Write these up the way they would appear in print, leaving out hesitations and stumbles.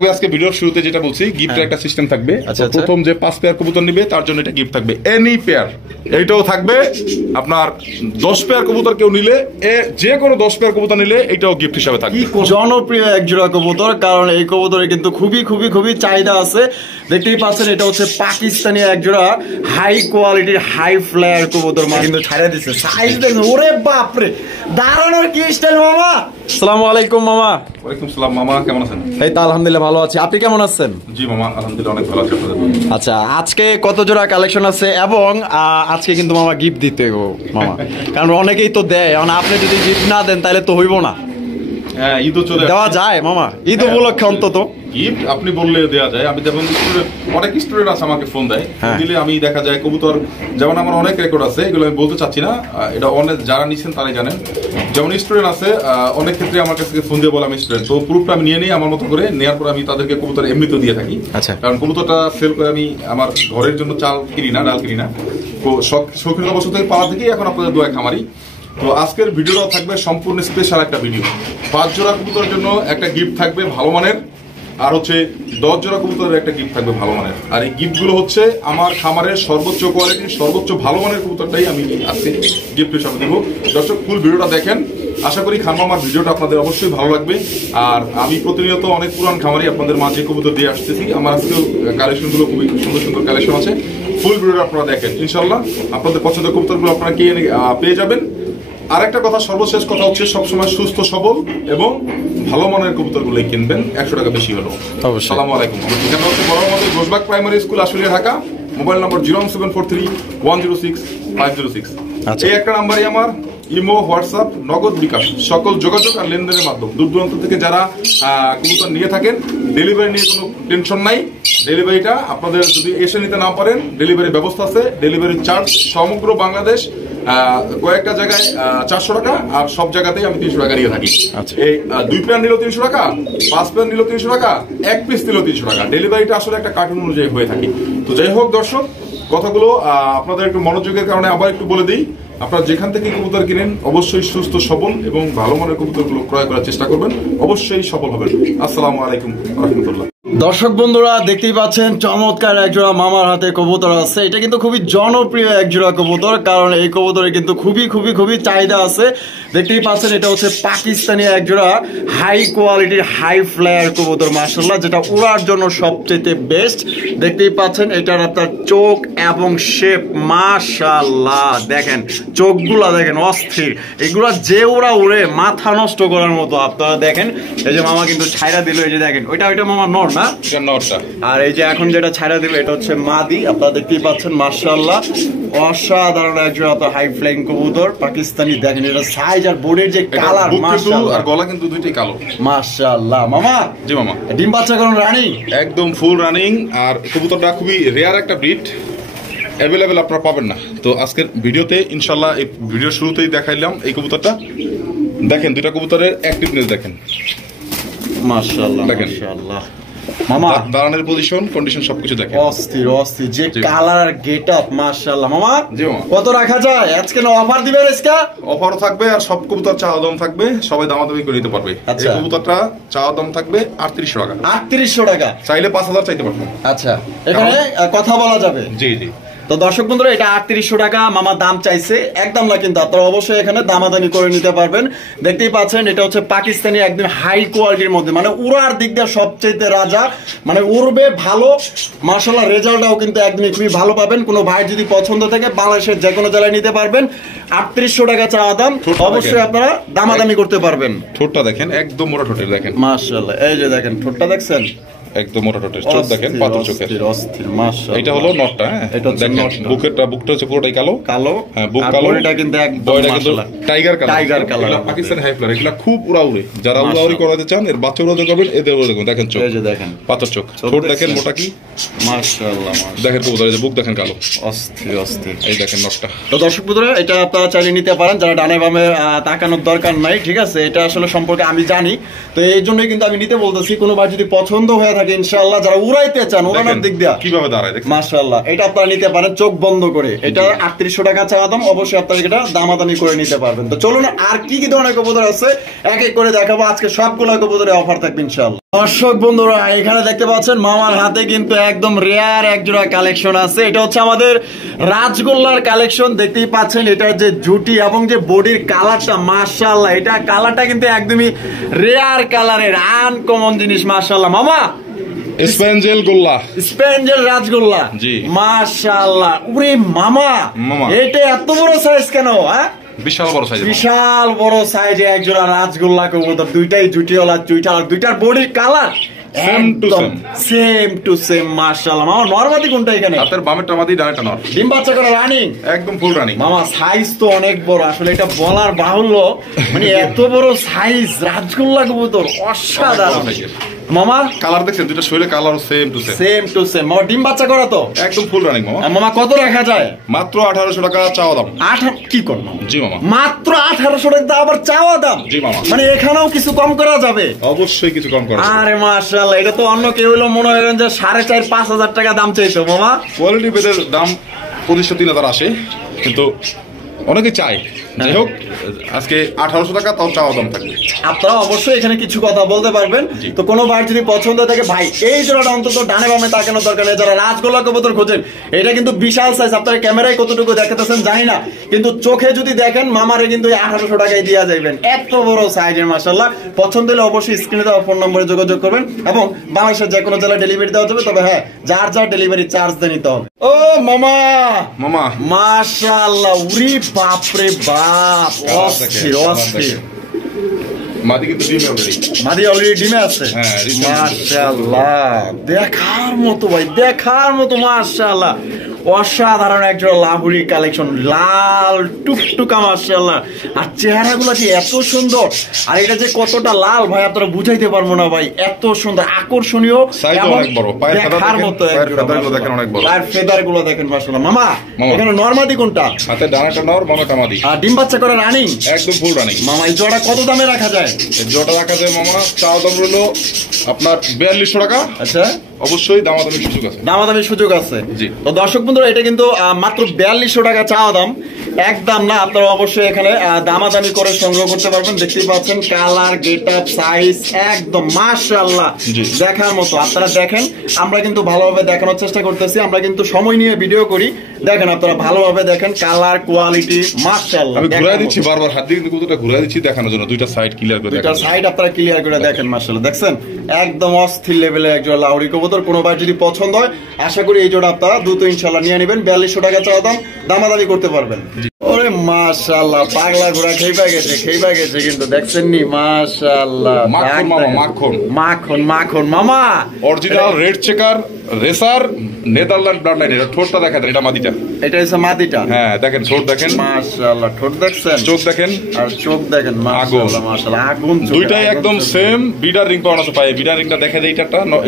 আজকে ভিডিওর শুরুতে যেটা বলছি গিফটের একটা সিস্টেম থাকবে। প্রথম যে 5 পেয়ার কবুতর নিবে তার জন্য এটা গিফট থাকবে এনি পেয়ার। এইটাও থাকবে আপনার 10 পেয়ার কবুতর কেউ নিলে যে কোনো 10 পেয়ার কবুতর নিলে এটাও গিফট হিসেবে থাকবে। জনপ্রিয় এক জোড়া কবুতর, কারণ এই কবুতরে কিন্তু খুবই চাহিদা আছে। দেখতেই পাচ্ছেন এটা হচ্ছে পাকিস্তানি এক জোড়া হাই কোয়ালিটির হাই ফ্লায়ার কবুতর। মা কিন্তু ছাড়া দিচ্ছে সাইজ দেখুন, ওরে বাপরে দাঁড়ানোর কি স্টাইল। মামা আসসালামু আলাইকুম। মামা ওয়ালাইকুম সালাম। মামা কেমন আছেন? এই তো আলহামদুলিল্লাহ ভালো আছি, আপনি কেমন আছেন? জি মামা আলহামদুলিল্লাহ অনেক ভালো আছি। আচ্ছা, আজকে কত জোড়া কালেকশন আছে এবং আজকে কিন্তু মামা গিফট দিতে মামা, কারণ অনেকেই তো দেয়, আপনি যদি গিফট না দেন তাহলে তো হইব না। হ্যাঁ, ঈদও চলে দেওয়া যায় মামা, ঈদ উপলক্ষে অন্তত গিফট আপনি বললে দেওয়া যায়। আমি যেমন অনেক স্টুডেন্ট আছে আমাকে ফোন দেয়, দিলে আমি দেখা যায় কবুতর, যেমন আমার অনেক রেকর্ড আছে, এগুলো আমি বলতে চাচ্ছি না, এটা অনেক যারা নিচ্ছেন তারাই জানেন। যেমন স্টুডেন্ট আছে অনেক ক্ষেত্রে আমার কাছে ফোন দিয়ে বলে আমি স্টুডেন্ট, তো প্রুফটা আমি নিয়ে নিই আমার মতো করে, নেওয়ার পর আমি তাদেরকে কবুতর এমনিতেও দিয়ে থাকি। আচ্ছা, কারণ কবুতরটা সেল করে আমি আমার ঘরের জন্য চাল কিনি না, ডাল কিনি না, তো শৌখিন অবস্থা থেকে পাওয়া থেকেই এখন আপনাদের দোয়া খামারি। তো আজকের ভিডিওটাও থাকবে সম্পূর্ণ স্পেশাল একটা ভিডিও। 5 জোড়া কবুতরের জন্য একটা গিফট থাকবে ভালো মানের, আর হচ্ছে 10 জোড়া কবুতরের একটা গিফট থাকবে ভালো মানের। আর এই গিফটগুলো হচ্ছে আমার খামারের সর্বোচ্চ কোয়ালিটির সর্বোচ্চ ভালো মানের কবুতরটাই আমি আজকে গিফট হিসাবে দেবো। দর্শক ফুল ভিডিওটা দেখেন, আশা করি খান মামার ভিডিওটা আপনাদের অবশ্যই ভালো লাগবে। আর আমি প্রতিনিয়ত অনেক পুরান খামারি আপনাদের মাঝে কবুতর দিয়ে আসতেছি, আমার আজকেও কালেকশনগুলো খুবই সুন্দর কালেকশন আছে। ফুল ভিডিওটা আপনারা দেখেন, ইনশাল্লাহ আপনাদের পছন্দের কবুতরগুলো আপনারা পেয়ে যাবেন। আর একটা কথা, সর্বশেষ কথা হচ্ছে সবসময় সুস্থ সবল এবং ভালো মানের কবুতরগুলোই কিনবেন, 100 টাকা বেশি হলো। আসসালামু আলাইকুম। ঠিকানা হচ্ছে বড় আমাদের Ghoshbag primary school, Ashulia, Dhaka. Mobile নম্বর 01743106506। এই একটা নাম্বারই আমার ইমো, হোয়াটসঅ্যাপ, নগদ, বিকাশ, সকল যোগাযোগ আর লেনদেনের মাধ্যম। দূর দূরান্ত থেকে যারা কবুতর নিয়ে থাকেন, ডেলিভারি নিয়ে কোনো টেনশন নাই। ডেলিভারিটা আপনাদের যদি এসে নিতে না পারেন, ডেলিভারি ব্যবস্থা আছে। ডেলিভারি চার্জ সমগ্র বাংলাদেশ, কয়েকটা জায়গায় 400 টাকা, আর সব জায়গাতেই আমি 300 টাকা নিয়ে থাকি। এই 2 পেয়ার নিলেও 300 টাকা, 5 পেয়ার নিলেও 300 টাকা, 1 পিস নিলেও 300 টাকা। ডেলিভারিটা আসলে একটা কার্টুন অনুযায়ী হয়ে থাকে। তো যাই হোক দর্শক, কথাগুলো আপনাদের একটু মনোযোগের কারণে আবার একটু বলে দিই। আপনারা যেখান থেকে কবুতর কিনেন অবশ্যই সুস্থ সবল এবং ভালো মানের কবুতরগুলো ক্রয় করার চেষ্টা করবেন, অবশ্যই সফল হবেন। আসসালামু আলাইকুম রাহমাতুল্লাহ। দর্শক বন্ধুরা দেখতেই পাচ্ছেন চমৎকার একজোড়া মামার হাতে কবুতর আছে। এটা কিন্তু খুবই জনপ্রিয় একজোড়া কবুতর, কারণ এই কবুতরে কিন্তু খুবই চাহিদা আছে। দেখতেই পাচ্ছেন এটা হচ্ছে পাকিস্তানি একজোড়া হাই কোয়ালিটির হাই ফ্লায়ার কবুতর, মাশাআল্লাহ, যেটা উড়ার জন্য সবচেয়ে বেস্ট। দেখতেই পাচ্ছেন এটার আপনার চোখ এবং শেপ, মাশাআল্লাহ, দেখেন চোখগুলা দেখেন অস্থির। এগুলা যে ওরা উড়ে মাথা নষ্ট করার মতো। আপনারা দেখেন এই যে মামা কিন্তু ছাইরা দিল, এই যে দেখেন ওইটা মামা নর না, আর এই যে এখন যেটা ছাইরা দিল এটা হচ্ছে মাদি। আপনারা দেখতেই পাচ্ছেন মাশাআল্লাহ, অসাধারণ একজন আপনার হাই ফ্লাইং কবুতর পাকিস্তানি। দেখেন এটা সাইজ আর বডির যে কালার, মাশাআল্লাহ, আর গলা কিন্তু দুইটাই কালো, মাশাআল্লাহ। মামা জি মামা, ডিম বাচ্চা কোন রানিং? একদম ফুল রানিং। আর কবুতরটা খুবই রেয়ার একটা ব্রিড, অ্যাভেলেবেল আপনারা পাবেন না। তো আজকের ভিডিওতে ইনশাল্লাহ এই ভিডিও শুরুতেই দেখাইলাম এই কবুতরটা। দেখেন দুইটা কবুতরের অ্যাক্টিভনেস দেখেন, মাশাআল্লাহ মাশাআল্লাহ। মামা দাঁড়ানোর পজিশন, কন্ডিশন সবকিছু দেখেন, অস্থির যে কালার গেটআপ, মাশাআল্লাহ। মামা কত রাখা যায় আজকে? না অফার দিবেন? আজকে অফারও থাকবে, আর সব কবুতর চাওয়া দাম থাকবে, সবাই দামাদামি করে নিতে পারবে। এই কবুতরটা চাওয়া দাম থাকবে 3800 টাকা। 3800 টাকা? চাইলে 5000 চাইতে পারবেন। আচ্ছা, এখানে কথা বলা যাবে? জি জি। তো দর্শক বন্ধুরা, এটা 3800 টাকা মামা দাম চাইছে, একদম না কিন্তু, আপনারা অবশ্যই এখানে দামাদামি করে নিতে পারবেন। দেখতেই পাচ্ছেন এটা হচ্ছে পাকিস্তানি একদম হাই কোয়ালিটির মধ্যে, মানে উড়ার দিক দিয়ে সবচেয়ে রাজা, মানে উড়বে ভালো, মাশাআল্লাহ। রেজাল্টটাও কিন্তু একদমই খুবই ভালো পাবেন। কোনো ভাই যদি পছন্দ থাকে বাংলাদেশের যে কোনো জেলায় নিতে পারবেন। 3800 টাকা চাওয়া দাম, অবশ্যই আপনারা দামাদামি করতে পারবেন। ঠোঁটটা দেখেন, একদম মোটা ঠোঁটের, দেখেন মাশাআল্লাহ। এই যে দেখেন ঠোঁটটা দেখছেন, একদম মোটা টোটের চোখ দেখেন, পাতল চোখের, অস্থির, মাশাআল্লাহ। এটা হলো নটটা, হ্যাঁ এটা হচ্ছে নটটা। বুকটা হচ্ছে পুরোটাই কালো, হ্যাঁ বুক কালো। এটা কিন্তু একদম মাশাআল্লাহ টাইগার কালার। এটা পাকিস্তানি হাই ফ্লায়ার, এগুলা খুব উড়াউড়ে, যারা উড়াউড়ি করাতে চান, এর বাচ্চা উড়াতে করবেন, এদের দেখুন, দেখেন চোখ, এই যে দেখেন পাতল চোখ, ঠোঁট দেখেন মোটা কি, মাশাআল্লাহ। দেখেন কবুতর, এই যে বুক দেখেন কালো, অস্থির। এই দেখেন নটটা। তো দর্শক বন্ধুরা, এটা আপনারা চাইলে নিতে পারেন, যারা ডানে বামে তাকানোর দরকার নাই, ঠিক আছে? এটা আসলে সম্পর্কে আমি জানি, তো এই জন্যই কিন্তু আমি নিতে বলতেছি। কোনো ভাই যদি পছন্দ হয়ে থাকে ইনশাআল্লাহ, যারা উড়াইতে চান, উড়ানোর দিক দিয়ে কিভাবে দাঁড়ায় দেখেন, মাশাআল্লাহ, এটা আপনারা নিতে পারেন চোখ বন্ধ করে। এটা 3800 টাকা চাওয়া দাম, অবশ্যই আপনারা এটা দামাদামি করে নিতে পারবেন। তো চলুন আর কি ধরনের কবুতর আছে এক এক করে দেখাবো। আজকে সবগুলো কবুতরে অফার থাকবে ইনশাআল্লাহ। দর্শক বন্ধুরা এখানে দেখতে পাচ্ছেন মামার হাতে কিন্তু একদম রেয়ার এক জোড়া কালেকশন আছে। এটা হচ্ছে আমাদের রাজগোল্লার কালেকশন। দেখতেই পাচ্ছেন এটার যে জুটি এবং যে বডির কালারটা, মাশাআল্লাহ এটা কালারটা কিন্তু একদমই রেয়ার কালারের, আনকমন জিনিস। মাশাআল্লাহ মামা, স্পেঞ্জেল গোল্লা, স্পেঞ্জেল রাজগোল্লা, জি মাশাআল্লাহ। ওরে মামা, এটা এত বড় সাইজ কেন? হ্যাঁ, বিশাল বড় সাইজ, বিশাল বড় সাইজে এক জোড়া রাজগোল্লা কবুতর, দুইটাই জুটিওয়ালা, দুইটার বডির কালার সেম টু সেম। মাশাআল্লাহ মামা, নরমাদি কোনটা এখানে? হাতের বামেরটা মাদি, ডানেরটা নর। ডিম বাচ্চা করে রানিং, একদম ফুল রানিং। মামা সাইজ তো অনেক বড়, আসলে এটা বলার বাহুল্য, মানে এত বড় সাইজ রাজগোল্লা কবুতর, অসাধারণ। মামা কালার দেখছেন, দুটো শরীরে colour same to same, same to same. মামা ডিম বাচ্চা করা তো একদম ফুল রানিং। মামা মামা কত রাখা যায়? মাত্র 1800 টাকা চাওয়া দাম। কি করবো? জি মামা, মাত্র 1800 টাকা আবার চাওয়া দাম? জি মামা, মানে এখানেও কিছু কম করা যাবে? অবশ্যই কিছু কম করা যাবে। আরে মাশাআল্লাহ, এটা তো অন্য কেউ হলো মনে হয় যে 4500-5000 টাকা দাম চাইতো। মামা কোয়ালিটি বেদের দাম 2500-3000 আসে, কিন্তু অনেকে চায়। যাই হোক, আজকে 1800 টাকা তাও চাওয়া দাম থাকবে। আপনারা অবশ্যই এখানে কিছু কথা বলতে পারবেন। তো কোনো ভাইয়ের যদি পছন্দ থাকে, ভাই এই জোড়াটা অন্তত ডানে বামে তাকানোর দরকার নেই। যারা রাজগোল্লা কবুতর খোঁজেন, এটা কিন্তু বিশাল সাইজ। আপনারা ক্যামেরায় কতটুকু দেখাতেছেন জানি না, কিন্তু চোখে যদি দেখেন মামারে কিন্তু 1800 টাকায় দিয়া যাবেন, এত বড় সাইজের। মাশাআল্লাহ, পছন্দ হলে অবশ্যই স্ক্রিনে দেওয়া ফোন নম্বরে যোগাযোগ করবেন এবং বাংলাদেশের যে কোনো জেলায় ডেলিভারি দেওয়া যাবে। তবে হ্যাঁ, যার ডেলিভারি চার্জ দিয়ে নিতে হবে। ও মামা, মামা মাশাআল্লাহ, উরি বাপ রে বাপ, অস্থির অস্থির। মাদি কিন্তু ডিমে অলরেডি, মাদি অলরেডি ডিমে আছে। হ্যাঁ, মাশাআল্লাহ, দেখার মতো ভাই, দেখার মতো। মাশাআল্লাহ, অসাধারণ একজোড়া লাহুরি কালেকশন, লাল টুকটুকা। মাশাআল্লাহ, আর চেহারাগুলো যে এত সুন্দর, আর এটা যে কতটা লাল ভাই আপনারা বুঝাইতে পারবো না ভাই, এত সুন্দর আকর্ষণীয়, অনেক বড়, দেখার মতো। আর ফেদার গুলো দেখেন। মাশাআল্লাহ মামা, এখানে নরমাদি কোনটা? হাতে ডানাটা নর, বামেটা মাদি। আর ডিম বাচ্চা করে রানিং, একদম ফুল রানিং। মামা এই জোড়া কত দামে রাখা যায়? এই জোড়া রাখা যায় মামা, চাওয়া দাম হলো আপনার 4200 টাকা। আচ্ছা, অবশ্যই দামাদামি সুযোগ আছে, দামাদামি সুযোগ আছে। জি। তো দর্শক বন্ধুরা, এটা কিন্তু মাত্র 4200 টাকা চাওয়া দাম, একদম না। আপনারা অবশ্যই এখানে দামাদামি করে সংগ্রহ করতে পারবেন। দেখতেই পাচ্ছেন কালার, গেটআপ, সাইজ একদম মাশাআল্লাহ দেখার মতো। আপনারা দেখেন, আমরা কিন্তু ভালোভাবে দেখানোর চেষ্টা করতেছি, আমরা কিন্তু সময় নিয়ে ভিডিও করি। দেখেন আপনারা ভালোভাবে দেখেন, কালার, কোয়ালিটি মাশাআল্লাহ। আমি ঘুরাই দিচ্ছি বারবার, হাত দিয়ে কতটা ঘুরাই দিচ্ছি দেখানোর জন্য, দুইটা সাইড ক্লিয়ার করে, দুইটা সাইড আপনারা ক্লিয়ার করে দেখেন। মাশাআল্লাহ, দেখছেন একদম অস্থির লেভেলের একজন লাউরি কবুতর। কোনো ভাই যদি পছন্দ হয়, আশা করি এই জোড়া আপনারা দ্রুত ইনশাআল্লাহ নিয়ে নেবেন। 4200 টাকা চাওয়া দাম, দামাদামি করতে পারবেন। ওরে মাশাআল্লাহ, পাগলা ঘোড়া খেইবা গেছে কিন্তু দেখছেন নি? মাশাআল্লাহ, মাখন মামা, মাখন মাখন মাখন মামা, original red checker racer Netherland blood line. এটা ঠোঁটটা দেখা দেন, এটা মাদিটা, এটা হচ্ছে মাদিটা। হ্যাঁ দেখেন, ঠোঁট দেখেন, মাশাআল্লাহ, ঠোঁট দেখছেন, চোখ দেখেন, আর চোখ দেখেন, মাশাআল্লাহ মাশাআল্লাহ, আগুন চোখ। দুইটাই একদম সেম বিডার রিং পাওয়া আছে পায়। বিডার রিংটা দেখা যায়,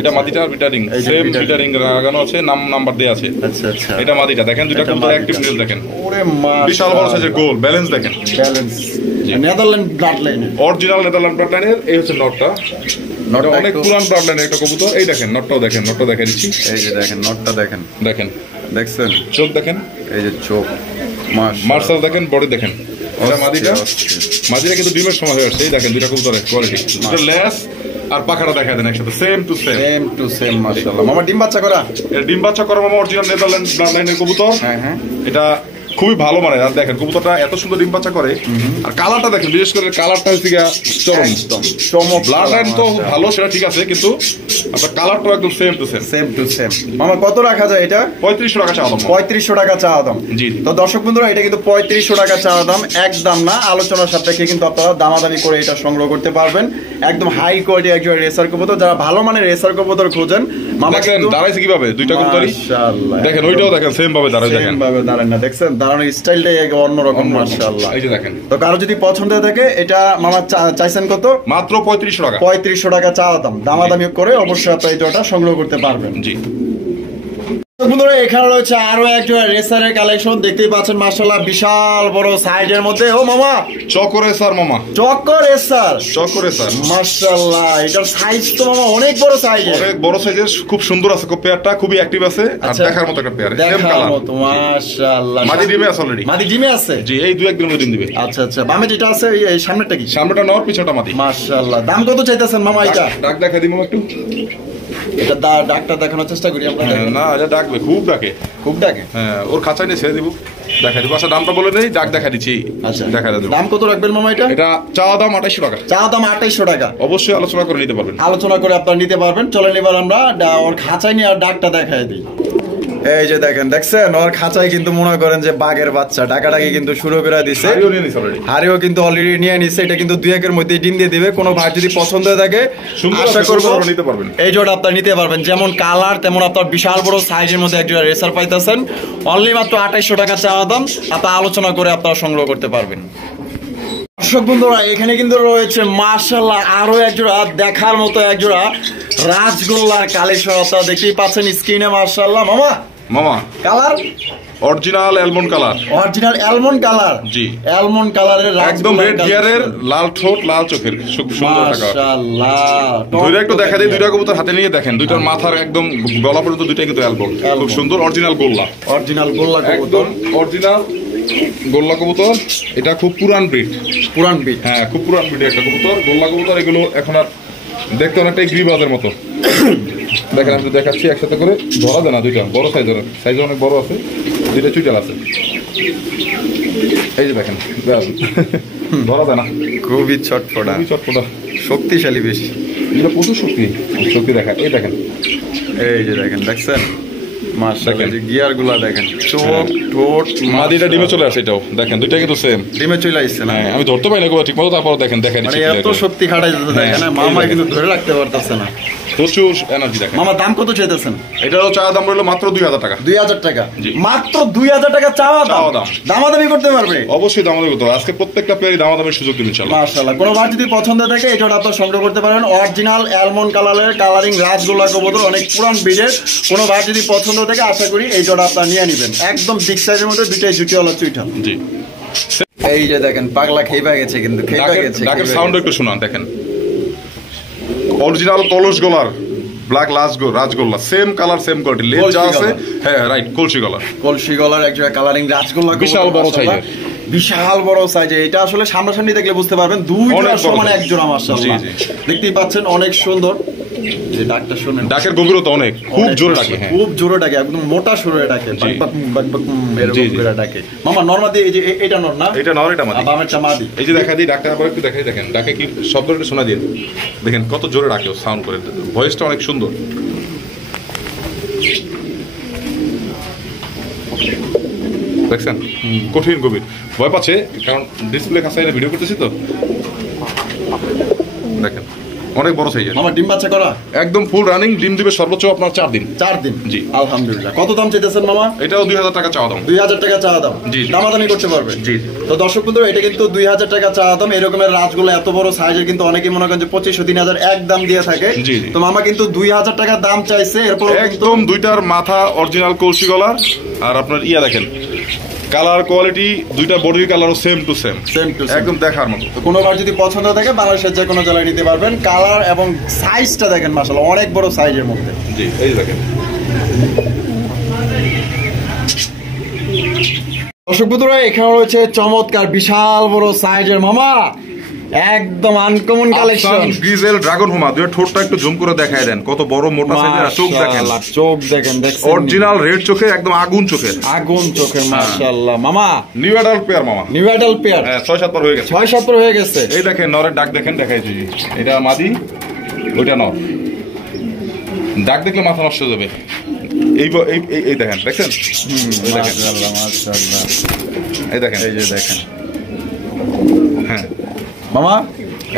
এটা মাদিটা, বিডার রিং সেম, বিডার রিং লাগানো আছে, নাম্বার দেয়া আছে। আচ্ছা আচ্ছা, এটা মাদিটা দেখেন, দুইটা কবুতর অ্যাক্টিভ নেল দেখেন। ওরে মাশাআল্লাহ, বিশাল বড় সাইজের গোল, ব্যালেন্স দেখেন, balance. Netherland blood line, original Netherland blood লাইনের। এই হচ্ছে নটটা, অনেক পুরান ব্লাড লাইনের একটা কবুতর। এই দেখেন নটটাও দেখেন, নটটা দেখা দিচ্ছি, এই যে দেখেন নটটা দেখেন, দেখেন দেখছেন চোখ দেখেন, এই যে চোখ, মার্শাল দেখেন, বডি দেখেন। এটা মাদিটা, মাদিটা কিন্তু ডিমের সময় হয়ে আসছে। এই দেখেন দুইটা কবুতরের কোয়ালিটি, দুটো লেস আর পাখাটা দেখা দেন একসাথে, সেম টু সেম। মাশাআল্লাহ মামা, ডিম বাচ্চা করা? এটা ডিম বাচ্চা করা মামা, অরিজিনাল নেদারল্যান্ড ব্লাড লাইনের কবুতর। হ্যাঁ হ্যাঁ, এটা খুবই ভালো মানের। আর দেখেন কবুতরটা এত সুন্দর ডিম বাচ্চা করে, আর কালারটা দেখেন, বিশেষ করে কালারটা হচ্ছে চরম চমক। ব্লাড লাইন তো ভালো, সেটা ঠিক আছে, কিন্তু আপনার কালারটা একদম সেম টু সেম। মামা কত রাখা যায় এটা? 3500 টাকা চাওয়া দাম। 3500 টাকা চাওয়া দাম। জি। তো দর্শক বন্ধুরা, এটা কিন্তু 3500 টাকা চাওয়া দাম, একদম না। আলোচনার সাপেক্ষে কিন্তু আপনারা দামাদামি করে এটা সংগ্রহ করতে পারবেন। একদম হাই কোয়ালিটি একজন রেসার কবুতর। যারা ভালো মানের রেসার কবুতর খোঁজেন, মামা দেখেন দাঁড়াইছে কিভাবে দুইটা কবুতরই, মাশাআল্লাহ দেখেন ওইটাও দেখেন সেম ভাবে দাঁড়ায়, দেখেন সেম ভাবে দাঁড়ায় না, দেখছেন দাঁড়ানোর স্টাইলটাই অন্যরকম। মাশাআল্লাহ, এই যে দেখেন। তো কারো যদি পছন্দ থাকে, এটা মামা চাইছেন কত? মাত্র 3500 টাকা। 3500 টাকা চাওয়া দাম, দামাদামি করে অবশ্যই আপনারা এই জোড়াটা সংগ্রহ করতে পারবেন। জি। বন্ধুরা এখানে রয়েছে আরো একটা রেসারের কালেকশন, দেখতেই পাচ্ছেন মাশাআল্লাহ বিশাল বড় সাইজের মধ্যে। ও মামা চকো রেসার মামা, চকো রেসার, চকো রেসার মাশাআল্লাহ এটার সাইজ তো মামা অনেক বড় সাইজের, অনেক বড় সাইজের, খুব সুন্দর আছে, খুব পেয়ারটা খুবই অ্যাক্টিভ আছে আর দেখার মতো একটা পেয়ার, সেম কালার মতো মাশাআল্লাহ। মাদি ডিমে আছে অলরেডি, মাদি ডিমে আছে জি এই 2-1 দিনের মধ্যে ডিম দিবে। আচ্ছা আচ্ছা, বামে যেটা আছে এই সামনেটা কি? সামনেটা নর, পিছনটা মাদি। মাশাআল্লাহ দাম কত চাইতেছেন মামা এটা? ডাক দেখা দিমু একটু, এটা ডাক্তার দেখানোর চেষ্টা করি আমরা। না এটা ডাকবে, খুব ডাকে, খুব ডাকে। হ্যাঁ ওর খাঁচায় নিয়ে ছেড়ে দিব, দেখা দিব। আচ্ছা দামটা বলে দেই, ডাক দেখা দিচ্ছি। আচ্ছা দেখা দেব। দাম কত রাখবেন মামা এটা? এটা চা দাম 2800 টাকা। চা দাম 2800 টাকা। অবশ্যই আলোচনা করে নিতে পারবেন, আলোচনা করে আপনারা নিতে পারবেন। চলেন এবার আমরা ওর খাঁচায় নিয়ে আর ডাকটা দেখায় দিই। এই যে দেখেন, দেখছেন ওর খাঁচায় কিন্তু মনে করেন যে বাঘের বাচ্চা ডাকাডাকি কিন্তু শুরু করে দিছে। হাড়িও কিন্তু অলরেডি নিয়ে নিছে। এটা কিন্তু 2-1 এর মধ্যে ডিম দিয়ে দিবে। কোনো ভাই যদি পছন্দ হয়ে থাকে আশা করবো নিতে পারবেন, এই জোড়া আপনারা নিতে পারবেন। যেমন কালার তেমন আপনার বিশাল বড় সাইজের মধ্যে এক জোড়া রেসার পাইতেছেন। অনলি মাত্র 2800 টাকা চাওয়া দাম। আপনারা আলোচনা করে আপনারা সংগ্রহ করতে পারবেন। দর্শক বন্ধুরা এখানে কিন্তু রয়েছে মাশাআল্লাহ আরো এক জোড়া দেখার মতো এক জোড়া রাজগোল্লার কালেকশন। আপনারা দেখতেই পাচ্ছেন স্ক্রিনে। মাশাআল্লাহ মামা, মামা colour original almond colour, original almond colour. জি অ্যালমন্ড কালারের একদম রেড গিয়ারের, লাল ঠোঁট, লাল চোখের, খুব সুন্দর টাকা। মাশাআল্লাহ দুইটা একটু দেখা দেই, দুইটা কবুতর হাতে নিয়ে দেখেন, দুইটার মাথার একদম গলা পর্যন্ত দুইটাই কিন্তু অ্যালমন্ড, খুব সুন্দর অরিজিনাল গোল্লা, অরিজিনাল গোল্লা একদম অরিজিনাল গোল্লা কবুতর। এটা খুব পুরান ব্রিড, পুরান ব্রিড, হ্যাঁ খুব পুরান ব্রিডের একটা কবুতর, গোল্লা কবুতর। এগুলো এখন আর দেখতে অনেকটাই গ্রিবাজের মতো। দেখেন আমি দেখাচ্ছি একসাথে করে, ধরা যায় না, দুইটা বড় সাইজের, সাইজ অনেক বড় আছে, দুইটা চুইটাল আছে। এই যে দেখেন ধরা যায় না, খুবই চটপটা, খুবই চটপটা, শক্তিশালী বেশি, এটা প্রচুর শক্তি, শক্তি দেখা। এই দেখেন, এই যে দেখেন, দেখছেন মাশাআল্লাহ যে গিয়ার গুলা দেখেন, চোখ ঠোঁট। মাদিটা ডিমে চলে আসে, এটাও দেখেন, দুইটা কিন্তু সেম ডিমে চলে আসছে না। আমি ধরতে পারি না ঠিক মতো, তারপর দেখেন দেখা দিচ্ছি এত শক্তি খাটাই যেতে দেখেন, মামা কিন্তু ধরে রাখতে পারতেছে না, প্রচুর এনার্জি দেখেন। মামা দাম কত চাইতেছেন? এটারও চাওয়া দাম রইলো মাত্র 2000 টাকা। 2000 টাকা, মাত্র 2000 টাকা চাওয়া দাম। দামাদামি করতে পারবে? অবশ্যই দামাদামি করতে হবে, আজকে প্রত্যেকটা পেয়ারই দামাদামির সুযোগ দিন ইনশাআল্লাহ। মাশাআল্লাহ কোনো বার যদি পছন্দ থাকে এটা আপনারা সংগ্রহ করতে পারেন। অরিজিনাল অ্যালমন্ড কালারের কালারিং রাজগোল্লা কবুতর, অনেক পুরান ব্রিডের। কোনো বার যদি পছন্দ থাকে আশা করি এই জোড়া আপনারা নিয়ে নেবেন। একদম বিগ সাইজের মধ্যে দুইটাই জুটিওয়ালা চুইঠাল। জি এই যে দেখেন পাগলা খেইবা গেছে, কিন্তু খেইবা গেছে, ডাকের সাউন্ড একটু শুনান। দেখেন অরিজিনাল কলস গোলার ব্ল্যাক রাজগোল্লা, সেম কালার সেম কোয়ালিটি, লেজ যা আছে, হ্যাঁ রাইট, কলসি গলার এক জায়গায় কালারিং রাজগোল্লা, বিশাল বড় সাইজের, বিশাল বড় সাইজে। এটা আসলে সামনাসামনি দেখলে বুঝতে পারবেন দুই জোড়া সমান এক জোড়া। মাশাআল্লাহ দেখতেই পাচ্ছেন অনেক সুন্দর। যে ডাকটা শুনেন, ডাকের গভীরতা অনেক, খুব জোরে ডাকে, খুব জোরে ডাকে, একদম মোটা সুরে ডাকে, এরকম করে ডাকে। মামা নরমাদি, এই যে এটা নর না, এটা নর, এটা মাদি, বামেরটা মাদি। এই যে দেখা দিই ডাকটা আবার একটু দেখাই, দেখেন ডাকে কি শব্দটা শোনা দিয়ে, দেখেন কত জোরে ডাকে, সাউন্ড করে, ভয়েসটা অনেক সুন্দর। দেখছেন কঠিন গভীর, ভয় পাচ্ছে কারণ ডিসপ্লে কাছে ভিডিও করতেছি তো। দেখেন অনেক বড় সাইজের। মামা ডিম বাচ্চা করা একদম ফুল রানিং, ডিম দিবে সর্বোচ্চ আপনার 4 দিন। 4 দিন, জি আলহামদুলিল্লাহ। কত দাম চাইতেছেন মামা? এটাও 2000 টাকা চাওয়া দাম। 2000 টাকা চাওয়া দাম, জি দামাদামি করতে পারবে। জি তো দর্শক বন্ধুরা এটা কিন্তু 2000 টাকা চাওয়া দাম। এরকমের রাজগুলো এত বড় সাইজের কিন্তু অনেকেই মনে করেন যে 2500-3000 এক দাম দিয়ে থাকে। তো মামা কিন্তু 2000 টাকা দাম চাইছে। এরপর একদম দুইটার মাথা অরিজিনাল কলসি গলা, আর আপনার ইয়া দেখেন কালার কোয়ালিটি, দুইটা বডির কালারও সেম টু সেম, একদম দেখার মতো। কোনো বার যদি পছন্দ থাকে বাংলাদেশের যে কোনো জেলায় নিতে পারবেন। কালার এবং সাইজটা দেখেন মাশাআল্লাহ অনেক বড় সাইজের মধ্যে। জি এই দেখেন দর্শক বন্ধুরা এখানে রয়েছে চমৎকার বিশাল বড় সাইজের মামা, একদম আনকমন কালেকশন। গ্রিজেল ড্রাগন হোমা, দুই ঠোঁটটা একটু জুম করে দেখায় দেন, কত বড় মোটা সাইজের চোখ দেখেন, চোখ দেখেন, অরিজিনাল রেড চোখে, একদম আগুন চোখে, আগুন চোখে মাশাআল্লাহ। মামা নিউ অ্যাডাল্ট পেয়ার, মামা নিউ অ্যাডাল্ট পেয়ার, হ্যাঁ 6-7 বার হয়ে গেছে, 6-7 বার হয়ে গেছে। এই দেখেন নরের ডাক দেখেন, দেখাইছি, এটা মাদি, ওইটা নর। ডাক দেখলে মাথা নষ্ট হয়ে যাবে। এই এই দেখেন, দেখছেন, এই দেখেন মাশাআল্লাহ, এই দেখেন, এই যে দেখেন। হ্যাঁ মামা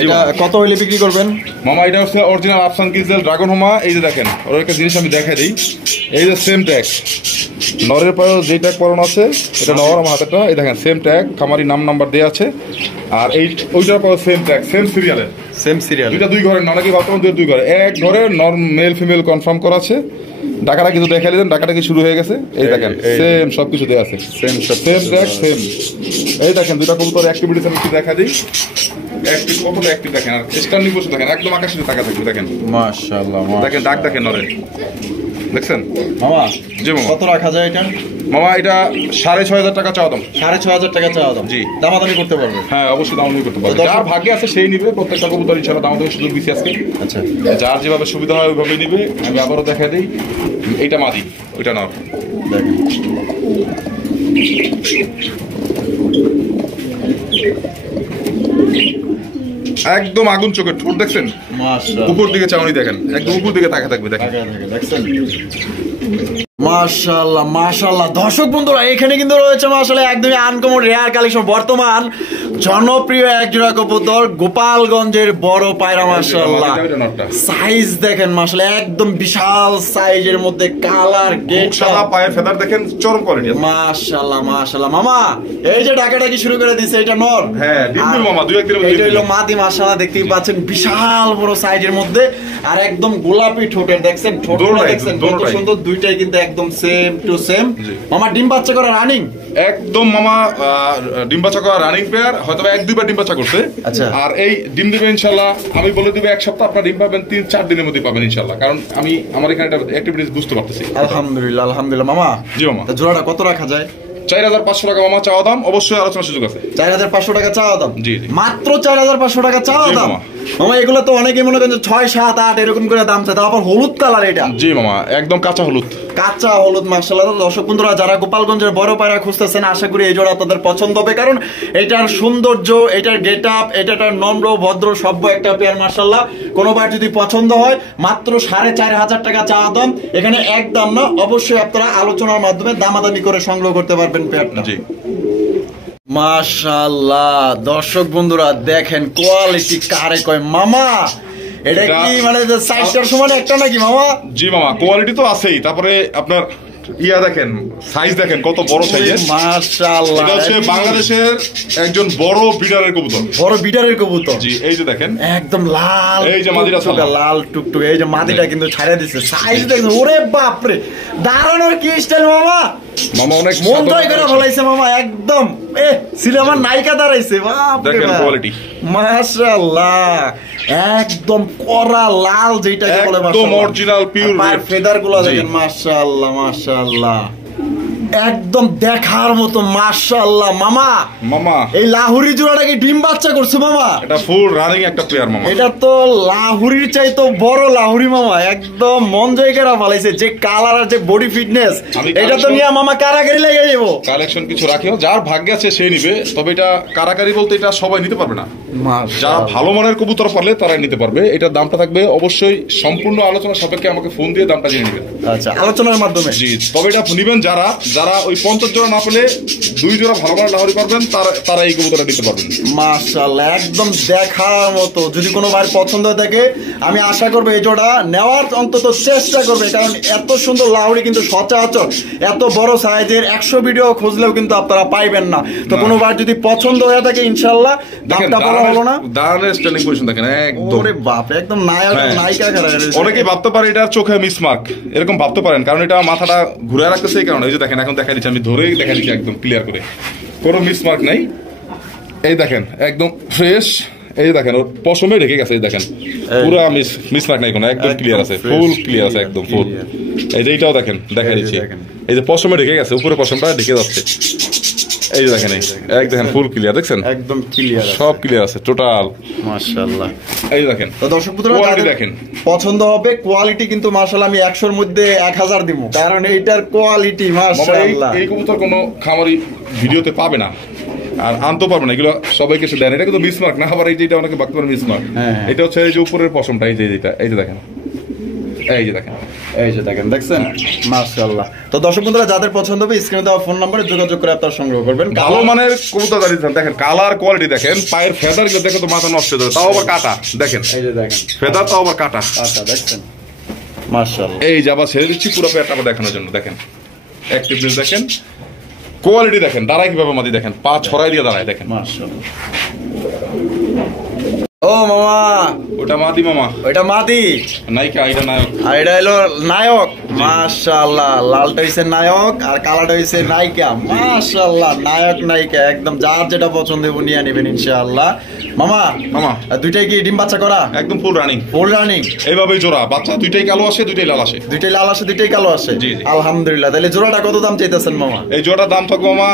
এটা কত হইলে বিক্রি করবেন? মামা এটা হচ্ছে অরিজিনাল আফসান গ্রিজেল ড্রাগন হোমা। এই যে দেখেন ওর একটা জিনিস আমি দেখাই দিই, এই যে সেম ট্যাগ, নরের পায়ে যে ট্যাগ পরানো আছে এটা নর, আমার হাতেরটা, এই দেখেন সেম ট্যাগ, খামারি নাম নাম্বার দেওয়া আছে। আর এই ওইটার পরে সেম ট্যাগ, সেম সিরিয়ালের, সেম সিরিয়াল, দুইটা দুই ঘরের, অনেকে বর্তমান দুই ঘরে, এক ঘরে মেল ফিমেল কনফার্ম করা আছে। ডাকাটা কিছু দেখাই দিলেন, ডাকাটা কি শুরু হয়ে গেছে, এই দেখেন সেম সবকিছু দেওয়া আছে, সেম দেখ সেম। এই দেখেন দুটা কবুতর অ্যাক্টিভিটিস আমি কি দেখা দিই, অ্যাক্টিভ কতটা অ্যাক্টিভ দেখেন, আর স্ট্যান্ডিং বসে দেখেন, একদম আকাশের টাকা থাকবে দেখেন, মাশাআল্লাহ দেখেন ডাক দেখেন নরে, দেখছেন মামা? জি মামা। কত রাখা যায় এটা মামা? এটা 6,500 টাকা চাওয়া দাম। 6,500 টাকা চাওয়া দাম? জি। দামাদামি করতে পারবে? হ্যাঁ অবশ্যই দামাদামি করতে পারবে, যার ভাগ্যে আছে সেই নিবে, প্রত্যেকটা কবুতর ইনশাআল্লাহ দামাদামি সুযোগ দিচ্ছি আজকে। আচ্ছা, যার যেভাবে সুবিধা হয় ওইভাবেই নিবে। আমি আবারও দেখা দিই, এইটা মাদি, ওইটা নর, দেখেন একদম আগুন চোখের ঠোঁট দেখছেন, মাশাআল্লাহ, উপর দিকে চাউনি দেখেন, একদম উপর দিকে তাকা থাকবে দেখেন। দেখছেন? মাশাআল্লাহ মাশাআল্লাহ। দর্শক বন্ধুরা, এখানে কিন্তু রয়েছে মাশাআল্লাহ একদমই আনকমন রেয়ার কালেকশন, বর্তমান জনপ্রিয় এক জোড়া কবুতর, গোপালগঞ্জের বড় পায়রা। মাশাআল্লাহ সাইজ দেখেন মাশাআল্লাহ, একদম বিশাল সাইজের মধ্যে, কালার গেট সাদা, পায়ের ফেদার দেখেন চরম কোয়ালিটি। মাশাআল্লাহ মাশাআল্লাহ। মামা এই যে ডাকাডাকি শুরু করে দিছে, এটা নর? হ্যাঁ ডিম মামা, দুই একদিনের মধ্যে। এটা হলো মাদি মাশাআল্লাহ, দেখতেই পাচ্ছেন বিশাল বড় সাইজের মধ্যে, আর একদম গোলাপি ঠোঁটের, দেখছেন ঠোঁটটা দেখছেন কত সুন্দর, দুইটাই কিন্তু একদম সেম টু সেম। মামা ডিম বাচ্চা করা রানিং? একদম মামা ডিম বাচ্চা করা রানিং পেয়ার, হয়তো এক দুইবার ডিম বাচ্চা করছে। আচ্ছা। আর এই ডিম দিবে ইনশাআল্লাহ, আমি বলে দিব এক সপ্তাহ, আপনার ডিম পাবেন 3-4 দিনের মধ্যে পাবেন ইনশাআল্লাহ, কারণ আমি আমার এখানে একটা অ্যাক্টিভিটিস বুঝতে পারতেছি। আলহামদুলিল্লাহ আলহামদুলিল্লাহ। মামা জি মামা, জোড়াটা কত রাখা যায়? 4,500 টাকা মামা চাওয়া দাম, অবশ্যই আলোচনার সুযোগ আছে। 4,500 টাকা চাওয়া দাম? জি জি, মাত্র 4,500 টাকা চাওয়া দাম? মামা এগুলো তো অনেকে মনে করেন 6, 7, 8 এরকম করে দাম চায়, তারপর হলুদ কালার এটা? জি মামা, একদম কাঁচা হলুদ, কাঁচা হলুদ মাশাআল্লাহ। দর্শক বন্ধুরা, যারা গোপালগঞ্জের বড় পায়রা খুঁজতেছেন, আশা করি এই জোড়া তাদের পছন্দ হবে, কারণ এটার সৌন্দর্য, এটার গেট আপ, এটার নম্র ভদ্র সভ্য একটা পেয়ার মাশাআল্লাহ। কোনোবার যদি পছন্দ হয়, মাত্র 4,500 টাকা চাওয়া দাম। এখানে এক দাম না, অবশ্যই আপনারা আলোচনার মাধ্যমে দামাদামি করে সংগ্রহ করতে পারবেন পেয়ারটা। জি মাশাআল্লাহ। দর্শক বন্ধুরা দেখেন কোয়ালিটি কারে কয় মামা, এটা কি মানে সাইজটার সমান একটা নাকি মামা? জি মামা, কোয়ালিটি তো আছেই, তারপরে আপনার ইয়া দেখেন, সাইজ দেখেন কত বড় সাইজের। মাশাআল্লাহ, এটা হচ্ছে বাংলাদেশের একজন বড় বিডারের কবুতর, বড় বিডারের কবুতর। জি এই যে দেখেন একদম লাল, এই যে মাদিটা লাল টুকটুক, এই যে মাদিটা কিন্তু ছাড়া দিছে, সাইজ দেখেন, ওরে বাপ রে, দাঁড়ানোর কি স্টাইল মামা, মামা অনেক মন জয় করে ফলাইছে মামা, একদম সিনেমার নায়িকা দাঁড়াইছে, বাপ রে দেখেন কোয়ালিটি, মাশাআল্লাহ, একদম কড়া লাল, যেটাকে বলে একদম অরিজিনাল পিওর রেড, ফেদার গুলো দেখেন মাশাআল্লাহ মাশাআল্লাহ, একদম দেখার মতো মাশাআল্লাহ। মামা মামা এই লাহুরি জোড়াটা কি ডিম বাচ্চা করছে মামা? এটা ফুল রানিং একটা প্লেয়ার মামা, এটা তো লাহুরির চাইতো বড় লাহুরি মামা, একদম মন জয় করে ফলাইছে, যে কালার আর যে বডি ফিটনেস, এটা তো নিয়ে মামা কারাগারি লেগে যাবো। কালেকশন কিছু রাখিও, যার ভাগ্যে আছে সেই নিবে, তবে এটা কারাগারি বলতে এটা সবাই নিতে পারবে না, যারা ভালো মানের কবুতর পারলে তারাই নিতে পারবে। এটার দামটা থাকবে অবশ্যই সম্পূর্ণ আলোচনা সাপেক্ষে, আমাকে ফোন দিয়ে দামটা জেনে নেবেন। আচ্ছা, আলোচনার মাধ্যমে। জি, তবে এটা নিবেন যারা ওই 50 জোড়া না পেলে 2 জোড়া ভালো মানের লাহোরি পারবেন, তারা এই কবুতরটা নিতে পারবেন মাশাআল্লাহ, একদম দেখার মতো। যদি কোনো ভাই পছন্দ থাকে, আমি আশা করবো এই জোড়া নেওয়ার অন্তত চেষ্টা করবে, কারণ এত সুন্দর লাহোরি কিন্তু সচরাচর এত বড় সাইজের 100 ভিডিও খুঁজলেও কিন্তু আপনারা পাইবেন না। তো কোনো ভাই যদি পছন্দ হয়ে থাকে, ইনশাআল্লাহ দামটা বলা হলো না, দাঁড়ানোর স্ট্যান্ডিং পজিশন দেখেন একদম, ওরে বাপ, একদম নায়িকা খেলা। অনেকেই ভাবতে পারে এটার চোখে মিসমার্ক, এরকম ভাবতে পারেন, কারণ এটা মাথাটা ঘুরে রাখতেছে এই কারণে। এই যে দেখেন, এখন দেখা দিচ্ছি, আমি ধরেই দেখা দিচ্ছি একদম ক্লিয়ার করে, কোনো মিসমার্ক নাই। এই দেখেন একদম ফ্রেশ, এই দেখেন ওর পশমে ঢেকে গেছে, এই দেখেন পুরো মিসমার্ক নাই কোনো, একদম ক্লিয়ার আছে, ফুল ক্লিয়ার আছে, একদম ফুল। এই যে এইটাও দেখেন, দেখা দিচ্ছি, এই যে পশমে ঢেকে গেছে, উপরে পশমটা ঢেকে যাচ্ছে, এই যে দেখেন, এই দেখেন ফুল ক্লিয়ার, দেখছেন একদম ক্লিয়ার, সব ক্লিয়ার আছে টোটাল, মাশাআল্লাহ। এই দেখেন, তো দর্শক বন্ধুরা দেখেন, পছন্দ হবে, কোয়ালিটি কিন্তু মাশাআল্লাহ আমি 100 এর মধ্যে 1000 দিব, কারণ এইটার কোয়ালিটি মাশাআল্লাহ। এই কবুতর কোনো খামারি ভিডিওতে পাবে না, আর আনতে পারবে না, এগুলো সবাইকে সে দেন। এটা কিন্তু মিসমার্ক না, আবার এই যে এটা অনেকে বাকতে পারে মিসমার্ক, এটা হচ্ছে এই যে উপরের পশমটা, এই যে এইটা, এই যে দেখেন, এই যে দেখেন, এই যে দেখেন, দেখছেন মাশাআল্লাহ। তো দর্শক বন্ধুরা, যাদের পছন্দ হবে স্ক্রিনে দেওয়া ফোন নম্বরে যোগাযোগ করে আপনারা সংগ্রহ করবেন। ভালো মানের কবুতর দাঁড়িয়ে দেখেন, কালার কোয়ালিটি দেখেন, পায়ের ফেদার গুলো দেখে তো মাথা নষ্ট হয়ে যাবে, তাও আবার কাটা দেখেন, এই যে দেখেন ফেদার, তাও আবার কাটা, আচ্ছা দেখছেন মাশাআল্লাহ। এই যে আবার ছেড়ে দিচ্ছি পুরো পেয়ারটা দেখানোর জন্য, দেখেন অ্যাক্টিভনেস দেখেন, কোয়ালিটি দেখেন, দাঁড়ায় কিভাবে মাদি দেখেন, পা ছড়াই দিয়ে দাঁড়ায় দেখেন, মাশাআল্লাহ। ও মামা, ওটা মাদি মামা, ওইটা মাদি, নায়িকা, এটা নায়ক। আর এটা হলো নায়ক। মাশাআল্লাহ, লালটা হইছে নায়ক আর কালাটা হইছে নায়িকা। মাশাআল্লাহ, নায়ক নায়িকা একদম যার যেটা পছন্দ হবে নিয়ে নেবেন ইনশাআল্লাহ। মামা মামা দুইটাই কি ডিম বাচ্চা করা? একদম ফুল রানিং। ফুল রানিং, এইভাবেই জোড়া বাচ্চা, দুইটাই কালো আসে, দুইটাই লাল আসে। দুইটাই লাল আসে, দুইটাই কালো আসে। জি, জি। আলহামদুলিল্লাহ। তাহলে জোড়াটা কত দাম চাইতেছেন মামা? এই জোড়াটার দাম থাকবে মামা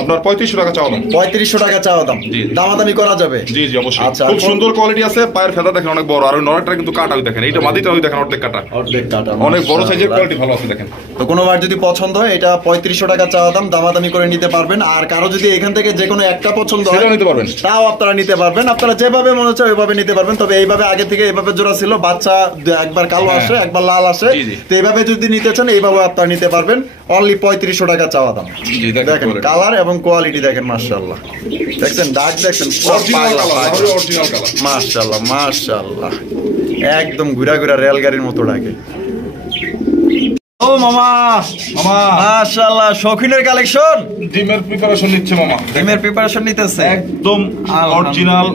আপনার 3500 টাকা চাওয়া দাম। 3500 টাকা চাওয়া দাম। জি। দামাদামি করা যাবে? জি জি অবশ্যই। আচ্ছা, খুব সুন্দর কোয়ালিটি আছে, পায়ের ফেদা দেখেন অনেক বড়, আর ওই নড়াটা কিন্তু কাটা দেখেন, এইটা মাদিটা ওই দেখেন অর্ধেক কাটা, অর্ধেক কাটা, অনেক বড় সাইজের মাশাআল্লাহ। কোয়ালিটি ভালো আছে দেখেন। তো কোনোবার যদি পছন্দ হয় এটা 3500 টাকা চাওয়া দাম, দামাদামি করে নিতে পারবেন। আর কারো যদি এখান থেকে যে কোনো একটা পছন্দ হয় সেটাও নিতে পারবেন, তাও আপনারা নিতে পারবেন। আপনারা যেভাবে মনে হচ্ছে ওইভাবে নিতে পারবেন। তবে এইভাবে আগে থেকে এইভাবে জোড়া ছিল, বাচ্চা একবার কালো আসে একবার লাল আসে। জি, জি। তো এইভাবে যদি নিতে চান এইভাবে আপনারা নিতে পারবেন। অনলি 3500 টাকা চাওয়া দাম। জি, দেখেন কালার এবং কোয়ালিটি দেখেন, মাশাআল্লাহ। দেখছেন ডাক, দেখছেন অরিজিনাল কালার, অরিজিনাল কালার। মাশাআল্লাহ মাশাআল্লাহ, একদম ঘুরা ঘুরা রেলগাড়ির মতো ডাকে। ও মামা, মামা মাশাআল্লাহ, শৌখিনের কালেকশন। ডিমের প্রিপারেশন নিচ্ছে মামা, ডিমের প্রিপারেশন নিতেছে একদম অরিজিনাল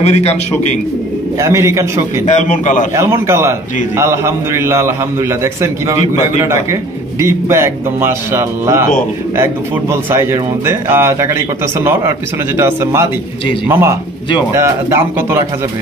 আমেরিকান শোকিং, আমেরিকান শৌখিন, অ্যালমন্ড কালার। Almond colour. জি, জি। আলহামদুলিল্লাহ আলহামদুলিল্লাহ। দেখছেন কিভাবে ডিব্বা, ঘুরে ঘুরে ডিব্বা। ডাকে, ডিব্বা একদম মাশাআল্লাহ, ফুটবল। একদম ফুটবল সাইজের মধ্যে। টাকাটি করতেছে নর, আর পিছনে যেটা আছে মাদি। জি, জি। মামা জি, মামা। দাম কত রাখা যাবে?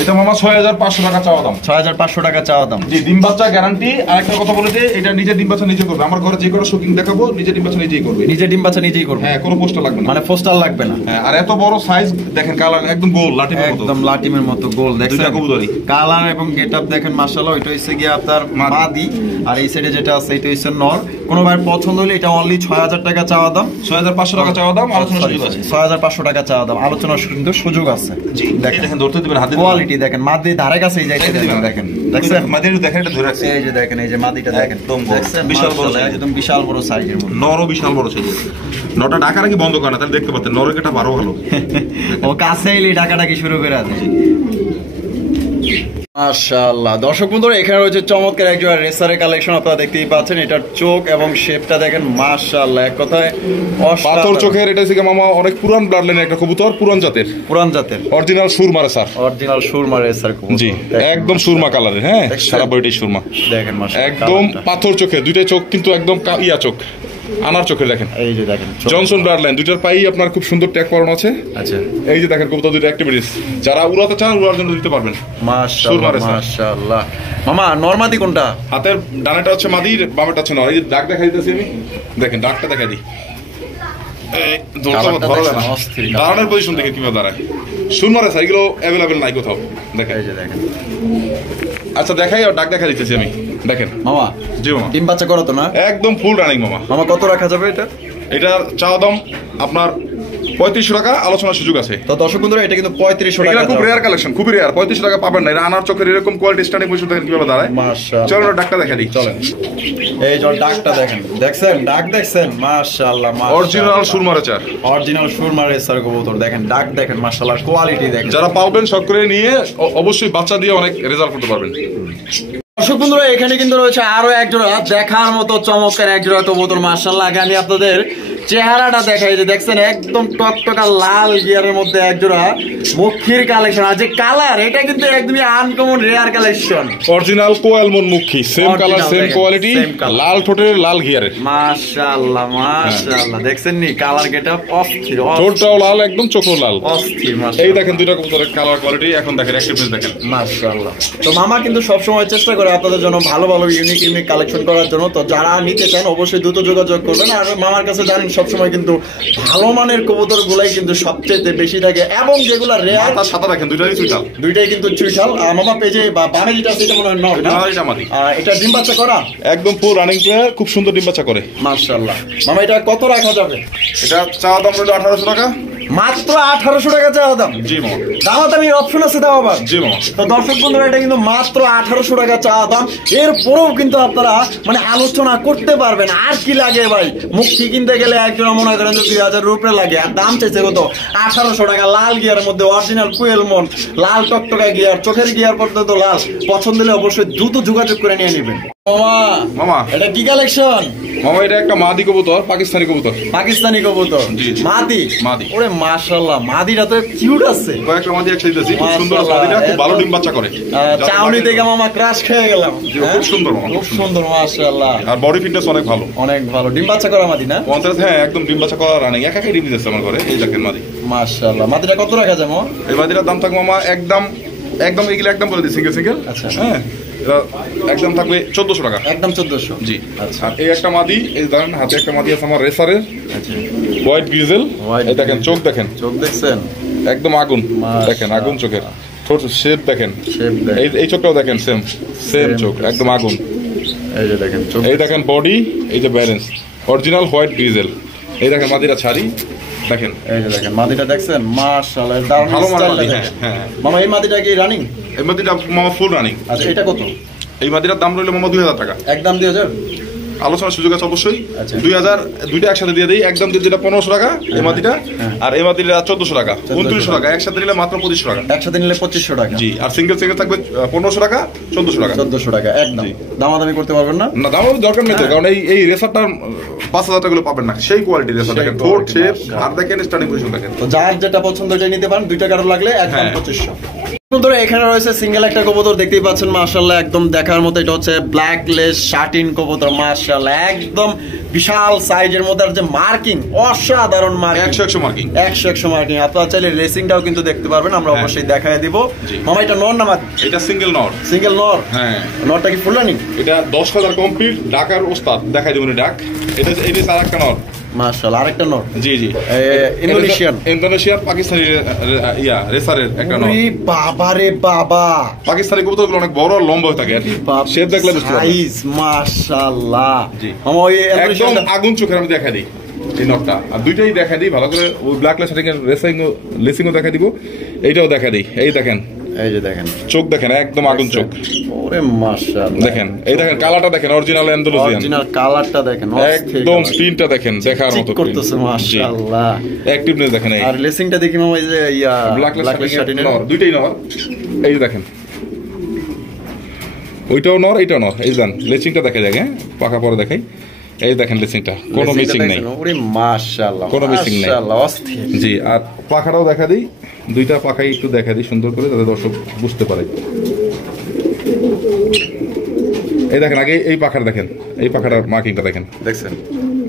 এটা মামা 6500 টাকা চাওয়া দাম। 6500 টাকা চাওয়া দাম। জি, ডিম বাচ্চা গ্যারান্টি। আর একটা কথা বলে যে এটা নিজে ডিম বাচ্চা নিজে করবে, আমার ঘরে যে কোনো শোকিং দেখাবো নিজে ডিম বাচ্চা নিজেই করবে। নিজে ডিম বাচ্চা নিজেই করবে? হ্যাঁ, কোনো পোস্টার লাগবে না, মানে পোস্টার লাগবে না। হ্যাঁ, আর এত বড় সাইজ দেখেন, কালার একদম গোল লাঠি মতো, একদম লাটিমের মতো গোল। দেখছেন দুইটা কবুতরই। কালার এবং গেটআপ দেখেন মাশাআল্লাহ। ওইটা হইছে গিয়ে আপনার মাদি, আর এই সাইডে যেটা আছে এটা হইছে নর। কোনো ভাই পছন্দ হলে এটা অনলি 6000 টাকা চাওয়া দাম। 6500 টাকা চাওয়া দাম, আলোচনা সুযোগ আছে। 6500 টাকা চাওয়া দাম, আলোচনার কিন্তু সুযোগ আছে। জি, দেখেন ধরতে দিবেন, হাতে কোয়ালিটি দেখেন, মাদি ধারে কাছেই যাইতে দেখেন, দিবেন। দেখেন দেখছেন মাদির দেখেন, এটা ধরে রাখছে, এই যে দেখেন, এই যে মাদিটা দেখেন, একদম বড়, দেখছেন বিশাল বড় মাশাআল্লাহ, size। একদম বিশাল বড় সাইজের মধ্যে। নরও বিশাল বড় সাইজ। নটা ঢাকা নাকি বন্ধ করে না, তাহলে দেখতে পাচ্ছেন নরের এটা বারো ভালো। ও কাছে এলে ডাকাডাকি শুরু করে দেয়। মাশাআল্লাহ, দর্শক বন্ধুরা এখানে রয়েছে চমৎকার একজোড়া রেসারের কালেকশন। আপনারা দেখতেই পাচ্ছেন, এটার চোখ এবং শেপটা দেখেন মাশাআল্লাহ, এক কথায় পাথর চোখের। এটা হচ্ছে মামা অনেক পুরান ব্লাড লাইনের একটা কবুতর, পুরান জাতের, পুরান জাতের অরিজিনাল সুরমারে স্যার। অরিজিনাল সুরমা রেসার কবুতর। জি, দেখেন একদম সুরমা কালারের। হ্যাঁ, দেখছেন? সারা বডিটাই সুরমা, দেখেন মাশাআল্লাহ, একদম কালারটা। পাথর চোখে, দুইটা চোখ কিন্তু একদম ইয়া চোখ, আনার চোখে দেখেন। এই যে দেখেন চোখ। জনসন ব্লাড লাইন, দুইটার পাই আপনার খুব সুন্দর ট্যাগ করানো আছে। আচ্ছা, এই যে দেখেন কবুতর দুইটা অ্যাক্টিভিটিস, যারা উড়াতে চান উড়ার জন্য দিতে পারবেন। মাশাআল্লাহ সুরমা রেসার। মাশাআল্লাহ। মামা নরমাদি কোনটা? হাতের ডানেটা হচ্ছে মাদির, বামেটা হচ্ছে নর। এই যে দাগ দেখা দিতেছি আমি, দেখেন দাগটা দেখা দিই। এই কালারটা ধরা যায় দেখছেন, না, অস্থির কালার। দাঁড়ানোর পজিশন দেখে কিভাবে দাঁড়ায়। সুরমারে স্যার এগুলো অ্যাভেলেবেল নাই কোথাও, দেখেন। এই যে দেখেন আচ্ছা দেখাই, আর ডাক দেখা দিতেছি আমি, দেখেন। মামা, জি মামা, ডিম বাচ্চা করো তো না? একদম ফুল রানিং মামা। মামা কত রাখা যাবে এটা? এটার চাওয়া দাম আপনার 3500 টাকা, আলোচনার সুযোগ আছে। তো দর্শক বন্ধুরা এটা কিন্তু 3500 টাকা। এটা খুব রেয়ার কালেকশন, খুবই রেয়ার, 3500 টাকা পাবেন না। এটা আনার চোখের এরকম কোয়ালিটি স্ট্যান্ডিং পজিশন দেখেন কিভাবে দাঁড়ায়। মাশাআল্লাহ। চলো ডাকটা দেখা দিই, চলেন। এই যে ডাকটা দেখেন, দেখছেন ডাক দেখছেন মাশাআল্লাহ মাশাআল্লাহ। অরিজিনাল সুরমারে চার, অরিজিনাল সুরমা রেসার কবুতর দেখেন, ডাক দেখেন মাশাআল্লাহ, কোয়ালিটি দেখেন। যারা পাবেন শখ করে নিয়ে অবশ্যই বাচ্চা দিয়ে অনেক রেজাল্ট করতে পারবেন। দর্শক বন্ধুরা এখানে কিন্তু রয়েছে আরো একজোড়া দেখার মতো চমৎকার একজোড়া কবুতর মাশাআল্লাহ। আগে আমি আপনাদের চেহারাটা দেখাই, যে দেখছেন একদম টকটকা লাল গিয়ারের মধ্যে একজোড়া মুখির কালেকশন। আর যে কালার, এটা কিন্তু একদমই আনকমন রেয়ার কালেকশন। অরিজিনাল কোয়ালমন মুখী, সেম কালার Original সেম দেখেন, কোয়ালিটি, same color। লাল ঠোঁটের লাল ঘিয়ারের, মাশাআল্লাহ মাশাআল্লাহ। দেখছেন নি কালার গেটআপ অস্থির, ঠোঁটটাও লাল, একদম চোখও লাল, অস্থির এই মাশাআল্লাহ। দেখেন দুইটা কবুতরের কালার কোয়ালিটি। এখন দেখেন অ্যাক্টিভিটিস দেখেন মাশাআল্লাহ। তো মামা কিন্তু সবসময় চেষ্টা করে আপনাদের জন্য ভালো ভালো ইউনিক কালেকশন করার জন্য। তো যারা নিতে চান অবশ্যই দ্রুত যোগাযোগ করবেন। আর মামার কাছে জানেন সবসময় কিন্তু ভালো মানের কবুতর গুলাই কিন্তু সবচেয়ে বেশি থাকে, এবং যেগুলো রেয়ার তার সাথে দেখেন দুইটারই চুইটাল, দুইটাই কিন্তু চুইঠাল। মামা পেজে বা বামে যেটা আছে এটা মনে হয় নর না? এটা মাদি, এটা ডিম বাচ্চা করা, একদম ফুল রানিং প্লেয়ার, খুব সুন্দর ডিম বাচ্চা করে। মাশাআল্লাহ। মামা এটা কত রাখা যাবে? এটা চাওয়া দাম হলো 1800 টাকা। মাত্র 1800 টাকা চাওয়া দাম। জি মামা, দামাদামির অপশন আছে তাও আবার? জি মামা। তো দর্শক বন্ধুরা এটা কিন্তু মাত্র 1800 টাকা চাওয়া দাম। এরপরেও কিন্তু আপনারা মানে আলোচনা করতে পারবেন। আর কি লাগে ভাই, মুক্তি কিনতে গেলে একজন মনে করেন 2000 রুপিয়া লাগে, আর দাম চাইছে কত 1800 টাকা। লাল গিয়ারের মধ্যে অরিজিনাল কুয়েলমন, লাল টকটকা গিয়ার, চোখের গিয়ার পর্যন্ত লাল। পছন্দ হলে অবশ্যই দ্রুত যোগাযোগ করে নিয়ে নেবেন। মামা মামা এটা কি কালেকশন? মামা এটা একটা মাদি কবুতর, পাকিস্তানি কবুতর। পাকিস্তানি কবুতর। জি, জি। মাদি। মাদি। ওরে মাশাআল্লাহ, মাদিটা তো কিউট আছে। কয়েকটা মাদি একসাথে দিয়েছি, খুব সুন্দর মাদিটা, খুব ভালো ডিম বাচ্চা করে। চাউনি থেকে মামা ক্রাশ খেয়ে গেলাম। খুব সুন্দর মামা, খুব সুন্দর মাশাআল্লাহ। আর বডি ফিটনেস অনেক ভালো, অনেক ভালো। ডিম বাচ্চা করা মাদি না? 50, হ্যাঁ একদম ডিম বাচ্চা করা রানিং, একাই ডিম দিতেছে আমার ঘরে। এই দেখেন মাদি মাশাআল্লাহ। মাদিটা কত রাখা যায় মামা? এই মাদিটার দাম থাকবে মামা একদম এগুলো একদম বলে দিই সিঙ্গেল সিঙ্গেল। আচ্ছা। হ্যাঁ এটা একদম থাকবে 1400 টাকা। একদম 1400। জি। আচ্ছা। আর এই একটা মাদি, এই ধরেন হাতে একটা মাদি আছে আমার রেসারের, আচ্ছা। White grizzle. এই দেখেন চোখ দেখেন, চোখ দেখছেন? একদম আগুন। দেখেন আগুন চোখের, ঠোঁট শেপ দেখেন, এই চোখটাও দেখেন সেম চোখ, একদম আগুন। এই যে দেখেন চোখ, এই দেখেন বডি, এই যে ব্যালেন্স, অরিজিনাল হোয়াইট গ্রিজেল। এই দেখেন মাদিটা ছাড়ি দেখেন, এই যে দেখেন মাদিটা দেখছেন? মাশাআল্লাহ, দারুণ ভালো স্টাইল মাদি। দেখেন। হ্যাঁ হ্যাঁ। মামা এই মাদিটা কি রানিং? এই মাদিটা মামা ফুল রানিং। আচ্ছা, এটা কত? এই মাদিটার দাম রইল মামা 2000 টাকা। একদম 2000। আলোচনার সুযোগ আছে অবশ্যই। আচ্ছা। 2000 দুইটা একসাথে দিয়ে দিই, একদম দিয়ে যেটা 1500 টাকা এই মাদিটা, আর এই মাদিটা 1400 টাকা, 2900 টাকা, একসাথে নিলে মাত্র 2500 টাকা। একসাথে নিলে 2500 টাকা। জি। আর সিঙ্গেল থাকবে 1500 টাকা, 1400 টাকা। 1400 টাকা একদম। দামাদামি করতে পারবেন না? না, দাম দরকার নেই তো, কারণ এই রেসারটার 5000 টাকা গুলো পাবেন না, সেই কোয়ালিটি রেসার দেখেন, ঠোঁট শেপ আর দেখেন স্টার্টিং পজিশন দেখেন। তো যার যেটা পছন্দ ওইটাই নিতে পারেন, 2 টাকার লাগলে একদম 2500। বন্ধুরা এখানে রয়েছে সিঙ্গেল একটা কবুতর, দেখতেই পাচ্ছেন মাশাআল্লাহ, একদম দেখার মতো। এটা হচ্ছে ব্ল্যাক লেস শাটিন কবুতর, মাশাআল্লাহ একদম বিশাল সাইজের মধ্যে। আর যে মার্কিং, অসাধারণ মার্কিং, 100 মার্কিং, 100 মার্কিং। আপনারা চাইলে রেসিংটাও কিন্তু দেখতে পারবেন, আমরা অবশ্যই দেখায় দিব। মামা এটা নর না মাদি? এটা সিঙ্গেল নর। সিঙ্গেল নর। হ্যাঁ। নরটা কি ফুল রানিং? এটা 10,000 কমপ্লিট, ঢাকার ওস্তাদ দেখাই দেবো ডাক। এটা আরেকটা নর। মাশাআল্লাহ, আরেকটা নর। জি জি। ইন্দোনেশিয়ান পাকিস্তানি রেসারের একটা নর। বাবা রে বাবা, পাকিস্তানি কবুতরগুলো অনেক বড় লম্বা হয়ে থাকে, শেপ দেখলে বুঝতে পারবেন। সাইজ মাশাআল্লাহ। জি। ওই একদম আগুন চোখের আমি দেখা দিই এই নটটা, আর দুইটাই দেখা দিই ভালো করে। ওই ব্ল্যাক লেসিংও দেখা দিব, এইটাও দেখা দিই। এই দেখেন, এই যে দেখেন চোখ দেখেন, একদম আগুন চোখ। ওরে মাশাআল্লাহ, দেখেন এই দেখেন কালারটা দেখেন, অরিজিনাল অ্যান্ডালুসিয়ান, অরিজিনাল কালারটা দেখেন, একদম স্ক্রিনটা দেখেন, দেখার মতো করতেছে মাশাআল্লাহ। অ্যাক্টিভনেস দেখেন। এই আর লেসিংটা দেখি মামা, এই যে ব্ল্যাক শাটিনের নর, দুইটাই নর। এই দেখেন ওইটাও নর, এইটাও নর। এই দেন লেসিংটা দেখা যায়, হ্যাঁ পাকা পরে দেখাই। এই দেখেন লেসিংটা, কোনো মিসিং নাই। ওরে মাশাআল্লাহ, কোনো মিসিং নাই। মাশাআল্লাহ অস্থির। জি। আর পাখাটাও দেখা দিই, দুইটা পাখাই একটু দেখা দিই সুন্দর করে, যাতে দর্শক বুঝতে পারে। এই দেখেন আগে এই পাখাটা দেখেন, এই পাখাটার মার্কিংটা দেখেন, দেখছেন?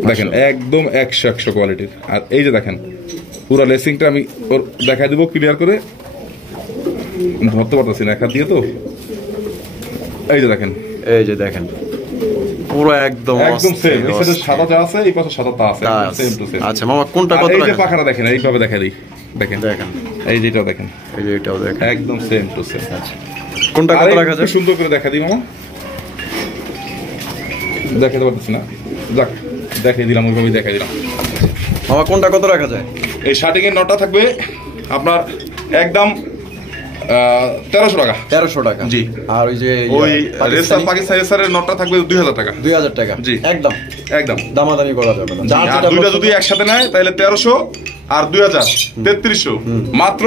দেখেন একদম 100 কোয়ালিটির। আর এই যে দেখেন পুরো লেসিংটা আমি ওর দেখা দিব ক্লিয়ার করে, ধরতে পারতেছি না এক হাত দিয়ে তো। এই যে দেখেন, এই যে দেখেন পুরো একদম সেম। এই সাইডে সাদা যা আছে, এই পাশে সাদা তা আছে, সেম টু সেম। আচ্ছা মামা কোনটা কত? এই যে পাখাটা দেখেন, এইভাবে দেখা দিই, দেখেন দেখেন, এই যে এটাও দেখেন, এই যে এটাও দেখেন, একদম সেম টু সেম। আচ্ছা কোনটা কত রাখা যায়? সুন্দর করে দেখা দিই মামা, দেখাতে পারতেছি না, যাক দেখাই দিলাম, ওইভাবে দেখাই দিলাম। মামা কোনটা কত রাখা যায়? এই শার্টিং এর নটটা থাকবে আপনার একদম 1300 টাকা। 1300 টাকা। জি। আর ওই যে ওই পাকিস্তানি রেসারের নটটা থাকবে 2000 টাকা। 2000 টাকা। জি একদম একদম দামাদামি করা যাবে না। আর দুইটা যদি একসাথে নেয় তাহলে 1300 আর 2000 3300, মাত্র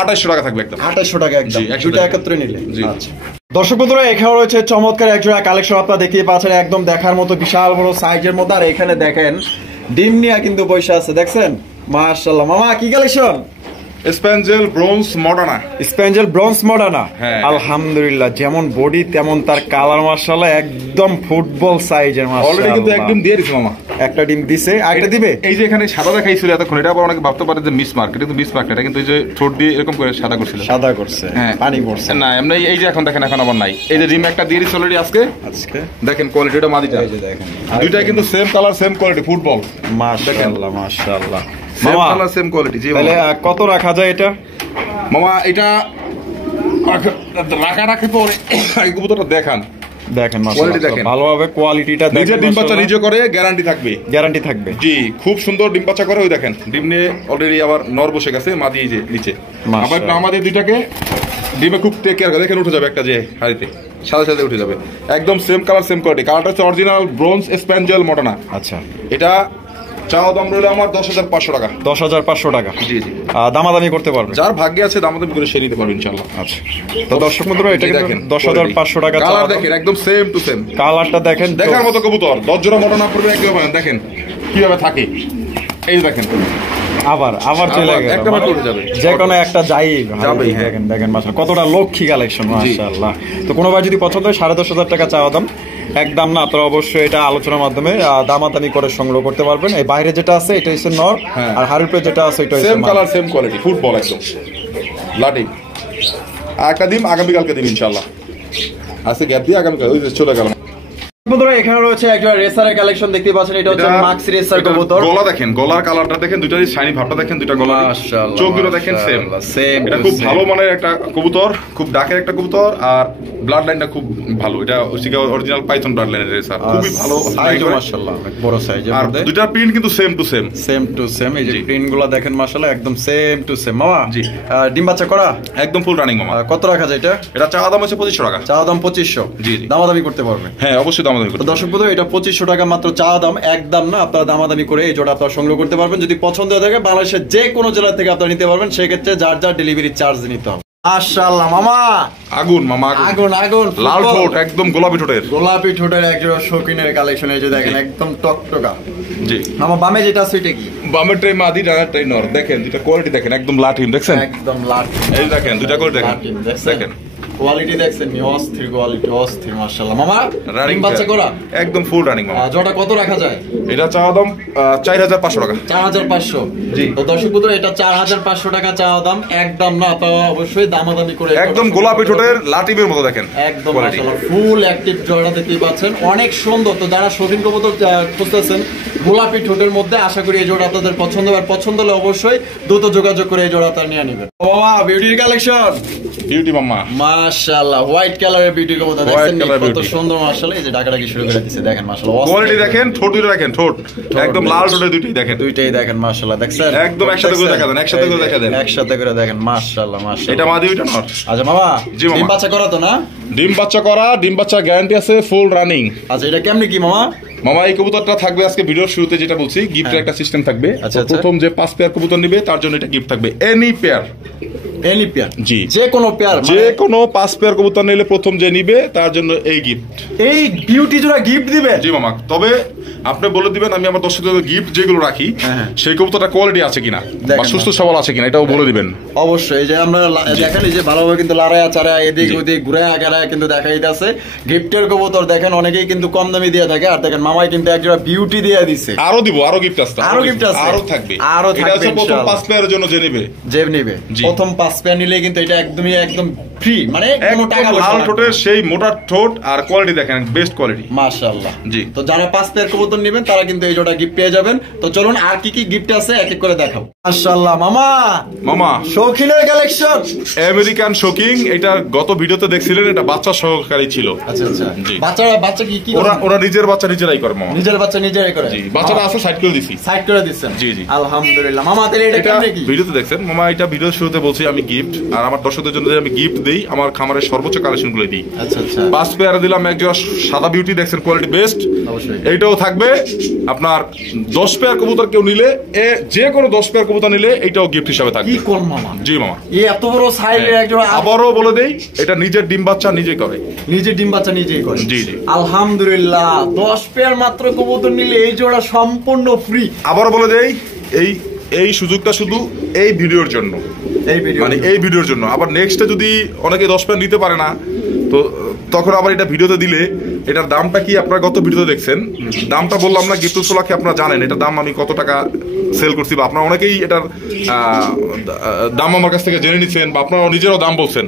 2800 টাকা থাকবে একদম। 2800 টাকা একদম, দুইটা একত্রে নিলে। আচ্ছা দর্শক বন্ধুরা এখানে রয়েছে চমৎকার একজোড়া কালেকশন, আপনারা দেখতে পাচ্ছেন একদম দেখার মতো বিশাল বড় সাইজের মধ্যে। আর এখানে দেখেন ডিম নিয়ে কিন্তু বসে আছে, দেখছেন? মাশাআল্লাহ। মামা কি collection? Spangle bronze Moderna. Spangle bronze Moderna. হ্যাঁ। আলহামদুলিল্লাহ, যেমন বডি তেমন তার কালার, মাশাআল্লাহ একদম ফুটবল সাইজের। অলরেডি কিন্তু একদম দিয়ে দিছে মামা, একটা ডিম দিছে, আরেকটা দিবে। এই যে এখানে সাদা দেখাইছিল এতক্ষণ, এটা আবার অনেকে ভাবতে পারে যে মিস মার্ক, এটা কিন্তু মিস মার্ক, এটা কিন্তু এই যে ঠোঁট দিয়ে এরকম করে সাদা করছিল, সাদা করছে, হ্যাঁ পানি পড়ছে না এমনি। এই যে এখন দেখেন, এখন আবার নাই। এই যে ডিম একটা দিয়ে দিছে অলরেডি আজকে, দেখেন কোয়ালিটিটা মাদিটা, এই যে দেখেন দুইটাই কিন্তু same colour same quality, football. মাশাআল্লাহ মাশাআল্লাহ। সেম মামা কালার সেম কোয়ালিটি। জি তাহলে কত রাখা যায় এটা? মামা এটা রাখা পরে এই কবুতরটা দেখান, দেখেন কোয়ালিটি দেখেন ভালোভাবে, কোয়ালিটিটা দেখেন। নিজে ডিম বাচ্চা নিজে করে, গ্যারান্টি থাকবে, গ্যারান্টি থাকবে। জি খুব সুন্দর ডিম বাচ্চা করে। ওই দেখেন ডিম নিয়ে অলরেডি আবার নর বসে গেছে, মাদি এই যে নিচে। আবার আমাদের দুইটাকে ডিমে খুব টেক কেয়ার করে, দেখেন উঠে যাবে একটা যে হাড়িতে, সাথে সাথে উঠে যাবে, একদম সেম কালার সেম কোয়ালিটি। কালারটা হচ্ছে অরিজিনাল ব্রোঞ্জ স্প্যাঞ্জেল মডার্না। আচ্ছা এটা চাওয়া দাম রইলো আমার 10,500 টাকা। 10,500 টাকা। জি জি, দামাদামি করতে পারবে, যার ভাগ্যে আছে দামাদামি করে সে নিতে পারবে ইনশাআল্লাহ। আচ্ছা, তো দর্শক বন্ধুরা এটা দেখেন 10,500 টাকা। কালার দেখেন একদম সেম টু সেম, কালারটা দেখেন দেখার মতো কবুতর। 10 জোড়া মোটা না পড়বে একদম, দেখেন কিভাবে থাকে, এই দেখেন আবার চলে গেল, একটা বার চলে যাবে, যে কোনো একটা যাই যাবে। দেখেন মাশাআল্লাহ কতটা লক্ষ্মী কালেকশন, মাশাআল্লাহ। তো কোনো ভাই যদি পছন্দ হয় 10,500 টাকা চাওয়া দাম, একদম না, আপনারা অবশ্যই এটা আলোচনার মাধ্যমে দামাদামি করে সংগ্রহ করতে পারবেন। এই বাইরে যেটা আছে এটা হচ্ছে নর, আর হারুপে যেটা আছে এটা হচ্ছে same colour same quality, football একদম লাটি। আর একটা দিন আগামীকালকে দিন ইনশাআল্লাহ, আজকে গ্যাপ দিয়ে আগামীকাল ওই যে চলে গেল। বন্ধুরা এখানে রয়েছে একটা রেসারের কালেকশন দেখতে পাচ্ছেন, এটা হচ্ছে মাক্স রেসার কবুতর। গলা দেখেন, গলার কালারটা দেখেন, দুইটারই শাইনি ভাবটা দেখেন, দুইটা গলা, মাশাআল্লাহ, চোখগুলো দেখেন সেম সেম। এটা খুব ভালো মানের একটা কবুতর, খুব ডাকের একটা কবুতর, আর ব্লাড লাইনটা খুব ভালো। এটা অরিজিনাল পাইথন ব্লাড লাইনের রেসার, খুবই ভালো সাইজ, মাশাআল্লাহ অনেক বড় সাইজের আর মধ্যে। দুইটার প্রিন্ট কিন্তু same to same, same to same. এই যে প্রিন্টগুলো দেখেন মাশাআল্লাহ একদম সেম টু সেম। মামা জি, ডিম বাচ্চা করা একদম ফুল রানিং মামা। কত রাখা যায় এটা? এটা চাওয়া দাম হচ্ছে 2500 টাকা। চাওয়া দাম 2500। জি জি, দামাদামি করতে পারবে? হ্যাঁ অবশ্যই দামাদামি করতে। দর্শক বন্ধু এটা 2500 টাকা মাত্র চাওয়া দাম, একদম না, আপনারা দামাদামি করে এই জোড়া আপনারা সংগ্রহ করতে পারবেন। যদি পছন্দ হয়ে থাকে বাংলাদেশের যে কোনো জেলা থেকে আপনারা নিতে পারবেন, সেক্ষেত্রে যার যার ডেলিভারি চার্জ নিতে হবে। মাশাআল্লাহ মামা, আগুন মামা, আগুন আগুন, লাল ঠোঁট একদম গোলাপি ঠোঁটের, গোলাপি ঠোঁটের একজোড়া শৌখিনের কালেকশন। এই যে দেখেন একদম টকটকা। জি মামা বামে যেটা আছে এটা কি? বামের ট্রে মাদি, ডানার ট্রে নর। দেখেন দুটা কোয়ালিটি দেখেন, একদম লাঠিম দেখছেন, একদম লাট। এই দেখেন দুটা করে দেখেন, দেখেন কোয়ালিটি দেখছেন, অস্থির কোয়ালিটি, অস্থির মাশাআল্লাহ। মামা রানিং বাচ্চা করা একদম ফুল রানিং মামা। জোড়া কত রাখা যায়? এটা চাওয়া দাম 4,500 টাকা। 4,500। জি, তো দর্শক বন্ধু এটা 4,500 টাকা চাওয়া দাম, একদম না, তো অবশ্যই দামাদামি করে। একদম গোলাপি ঠোঁটের লাটিমের মতো দেখেন, একদম মাশাআল্লাহ ফুল অ্যাক্টিভ জোড়া দেখতেই পাচ্ছেন, অনেক সুন্দর। তো যারা শৌখিন কবুতর খুঁজতেছেন গোলাপি ঠোঁটের মধ্যে, আশা করি এই জোড়া আপনাদের পছন্দ হবে। আর পছন্দ হলে অবশ্যই দ্রুত যোগাযোগ করে এই জোড়া আপনারা নিয়ে নেবেন। বাবা বিউটির কালেকশন, বিউটি মামা মাশাআল্লাহ হোয়াইট কালারের বিউটি কবুতর দেখছেন কত সুন্দর, মাশাআল্লাহ। এই যে ডাকাডাকি শুরু করে দিয়েছে, দেখেন মাশাআল্লাহ কোয়ালিটি দেখেন, ঠোঁট দুটো দেখেন, ঠোঁট একদম লাল ঠোঁটের দুটোই দেখেন, দুইটাই দেখেন মাশাআল্লাহ, দেখছেন একদম একসাথে করে দেখা দেন, একসাথে করে দেখা দেন, একসাথে করে দেখেন মাশাআল্লাহ মাশাআল্লাহ। এটা মাদি ওইটা নর। আচ্ছা মামা, জি মামা। ডিম বাচ্চা করা তো না? ডিম বাচ্চা করা, ডিম বাচ্চা গ্যারান্টি আছে, ফুল রানিং। আচ্ছা এটা কেমনে কি মামা? মামা এই কবুতরটা থাকবে আজকে ভিডিওর শুরুতে যেটা বলছি, গিফটের একটা সিস্টেম থাকবে। আচ্ছা, প্রথম যে 5 পেয়ার কবুতর নিবে তার জন্য এটা গিফট থাকবে, এনি পেয়ার, এনি পেয়ার, জি যে কোনো পেয়ার, যে কোনো 5 পেয়ার কবুতর নিলে প্রথম যে নিবে তার জন্য এই গিফট, এই বিউটি জোড়া গিফট দিবে। জি মামা। তবে আপনি বলে দিবেন আমি আমার দর্শকদের গিফট যেগুলো রাখি সেই কবুতরটা কোয়ালিটি আছে কিনা বা সুস্থ সবল আছে কিনা, এটাও বলে দিবেন অবশ্যই। এই যে আমরা দেখেন এই যে ভালোভাবে কিন্তু লাড়ায়া চাড়ায়া এদিক ওদিক ঘুরে আগাড়ায় কিন্তু দেখাইতেছে গিফটের কবুতর। দেখেন অনেকেই কিন্তু কম দামি দিয়ে থাকে, আর দেখেন মামাই কিন্তু একজোড়া বিউটি দিয়ে দিছে। আরো দিব, আরো গিফট আছে, আরো গিফট আছে, আরো থাকবে, আরো এটা থাকবে হচ্ছে প্রথম 5 পেয়ারের জন্য যে নিবে, যে নিবে প্রথম 5 পেয়ার নিলে কিন্তু এটা একদমই একদম ফ্রি, মানে কোনো টাকা একদম লাল ঠোঁটের সেই মোটা ঠোঁট, আর কোয়ালিটি দেখেন বেস্ট কোয়ালিটি মাশাআল্লাহ। জি, তো যারা 5 পেয়ার কবুতর নেবেন তারা কিন্তু এই জোড়া গিফট পেয়ে যাবেন। তো চলুন আর কি কি গিফট আছে এক এক করে দেখাবো। মাশাআল্লাহ মামা, মামা শৌখিনের কালেকশন, আমেরিকান শোকিং। এটা গত ভিডিওতে দেখছিলেন, এটা বাচ্চা সহকারী ছিল। আচ্ছা আচ্ছা, জি। বাচ্চা কি ওরা নিজের বাচ্চা নিজেরাই করে মামা, নিজের বাচ্চা নিজেরাই করে? জি, বাচ্চাটা আছে সাইড করে দিছি, সাইড করে দিচ্ছেন। জি জি, আলহামদুলিল্লাহ। মামা তাহলে এটা কেমনে কি ভিডিওতে দেখছেন মামা? এটা ভিডিওর শুরুতে বলছি আমি গিফট, আর আমার দর্শকদের জন্য আমি গিফট দেই, আমার খামারের সর্বোচ্চ কালেকশন গুলো দিই। আচ্ছা আচ্ছা, 5 পেয়ার দিলাম একজোড়া সাদা বিউটি, দেখছেন কোয়ালিটি বেস্ট। অবশ্যই এইটাও থাকবে আপনার 10 পেয়ার কবুতর কেউ নিলে, যে কোনো 10 পেয়ার কবুতর নিলে এইটাও গিফট হিসাবে থাকবে। কি কোন মামা? জি মামা, এই এত বড় সাইজের একজোড়া, আবারও বলে দেই এটা নিজের ডিম বাচ্চা নিজেই করে, নিজে ডিম বাচ্চা নিজেই করে। জি জি, আলহামদুলিল্লাহ। 10 পেয়ার মাত্র কবুতর নিলে এই জোড়া সম্পূর্ণ ফ্রি। আবারও বলে দেই এই সুযোগটা শুধু এই ভিডিওর জন্য, মানে এই ভিডিওর জন্য। আবার নেক্সটে যদি অনেকে 10 পেয়ার নিতে পারে না, তো তখন আবার এটা ভিডিওতে দিলে এটার দামটা কি আপনারা গত ভিডিওতে দেখছেন, দামটা বললাম না গিফট উপলক্ষে, আপনারা জানেন এটা দাম আমি কত টাকা সেল করছি, বা আপনারা অনেকেই এটার দাম আমার কাছ থেকে জেনে নিচ্ছেন, বা আপনারা নিজেরাও দাম বলছেন।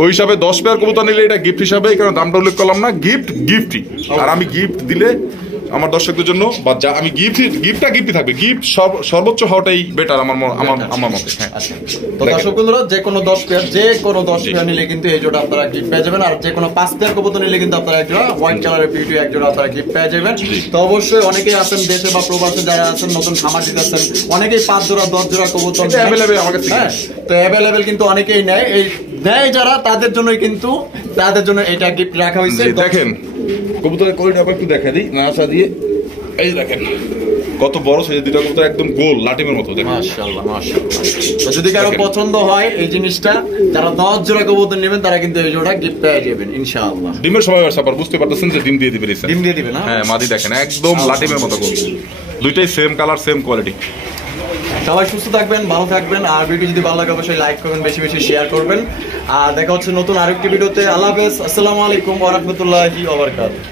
ওই হিসাবে 10 পেয়ার কবুতর নিলে এটা গিফট হিসাবে, কারণ দামটা উল্লেখ করলাম না, গিফটই। আর আমি গিফট দিলে আমার দর্শকদের জন্য, বা যা আমি গিফটই থাকবে, গিফট সর্বোচ্চ হওয়াটাই বেটার আমার মতে। হ্যাঁ, তো দর্শক বন্ধুরা যে কোনো 10 পেয়ার নিলে কিন্তু এই জোড়া আপনারা গিফট পেয়ে যাবেন। আর যে কোনো 5 পেয়ার কবুতর নিলে কিন্তু আপনারা একজোড়া হোয়াইট কালারের বিউটি একজোড়া আপনারা গিফট পেয়ে যাবেন। তো অবশ্যই অনেকেই আছেন দেশে বা প্রবাসে যারা আছেন, নতুন খামার দিতেছেন, অনেকেই 5 জোড়া 10 জোড়া কবুতর অ্যাভেলেবেল আমার কাছে। হ্যাঁ, তো অ্যাভেলেবেল কিন্তু অনেকেই নেয়, এই দেয় যারা তাদের জন্যই কিন্তু তাদের জন্য এটা গিফট রাখা হয়েছে। দেখেন কবুতরের কোয়ালিটি আবার একটু দেখা দিই, নাচা দিয়ে এই দেখেন কত বড় সাইজের দুইটা কবুতর, একদম গোল লাটিমের মতো দেখেন। মাশাআল্লাহ মাশাআল্লাহ। তো যদি কারো পছন্দ হয় এই জিনিসটা, যারা 10 জোড়া কবুতর নেবেন তারা কিন্তু এই জোড়া গিফট পেয়ে যাবেন ইনশাআল্লাহ। ডিমের সময় আসছে, আবার বুঝতে পারতেছেন যে ডিম দিয়ে দিবে রিসেন্ট। ডিম দিয়ে দিবে না? হ্যাঁ মাদি দেখেন একদম লাটিমের মতো গোল, দুইটাই সেম কালার সেম কোয়ালিটি। সবাই সুস্থ থাকবেন, ভালো থাকবেন, আর ভিডিও যদি ভালো লাগে অবশ্যই লাইক করবেন, বেশি বেশি শেয়ার করবেন। আর দেখা হচ্ছে নতুন আরেকটি ভিডিওতে। আল্লাহ হাফেজ, আসসালামু আলাইকুম ওয়া রাহমাতুল্লাহি ওয়া বারাকাতুহু।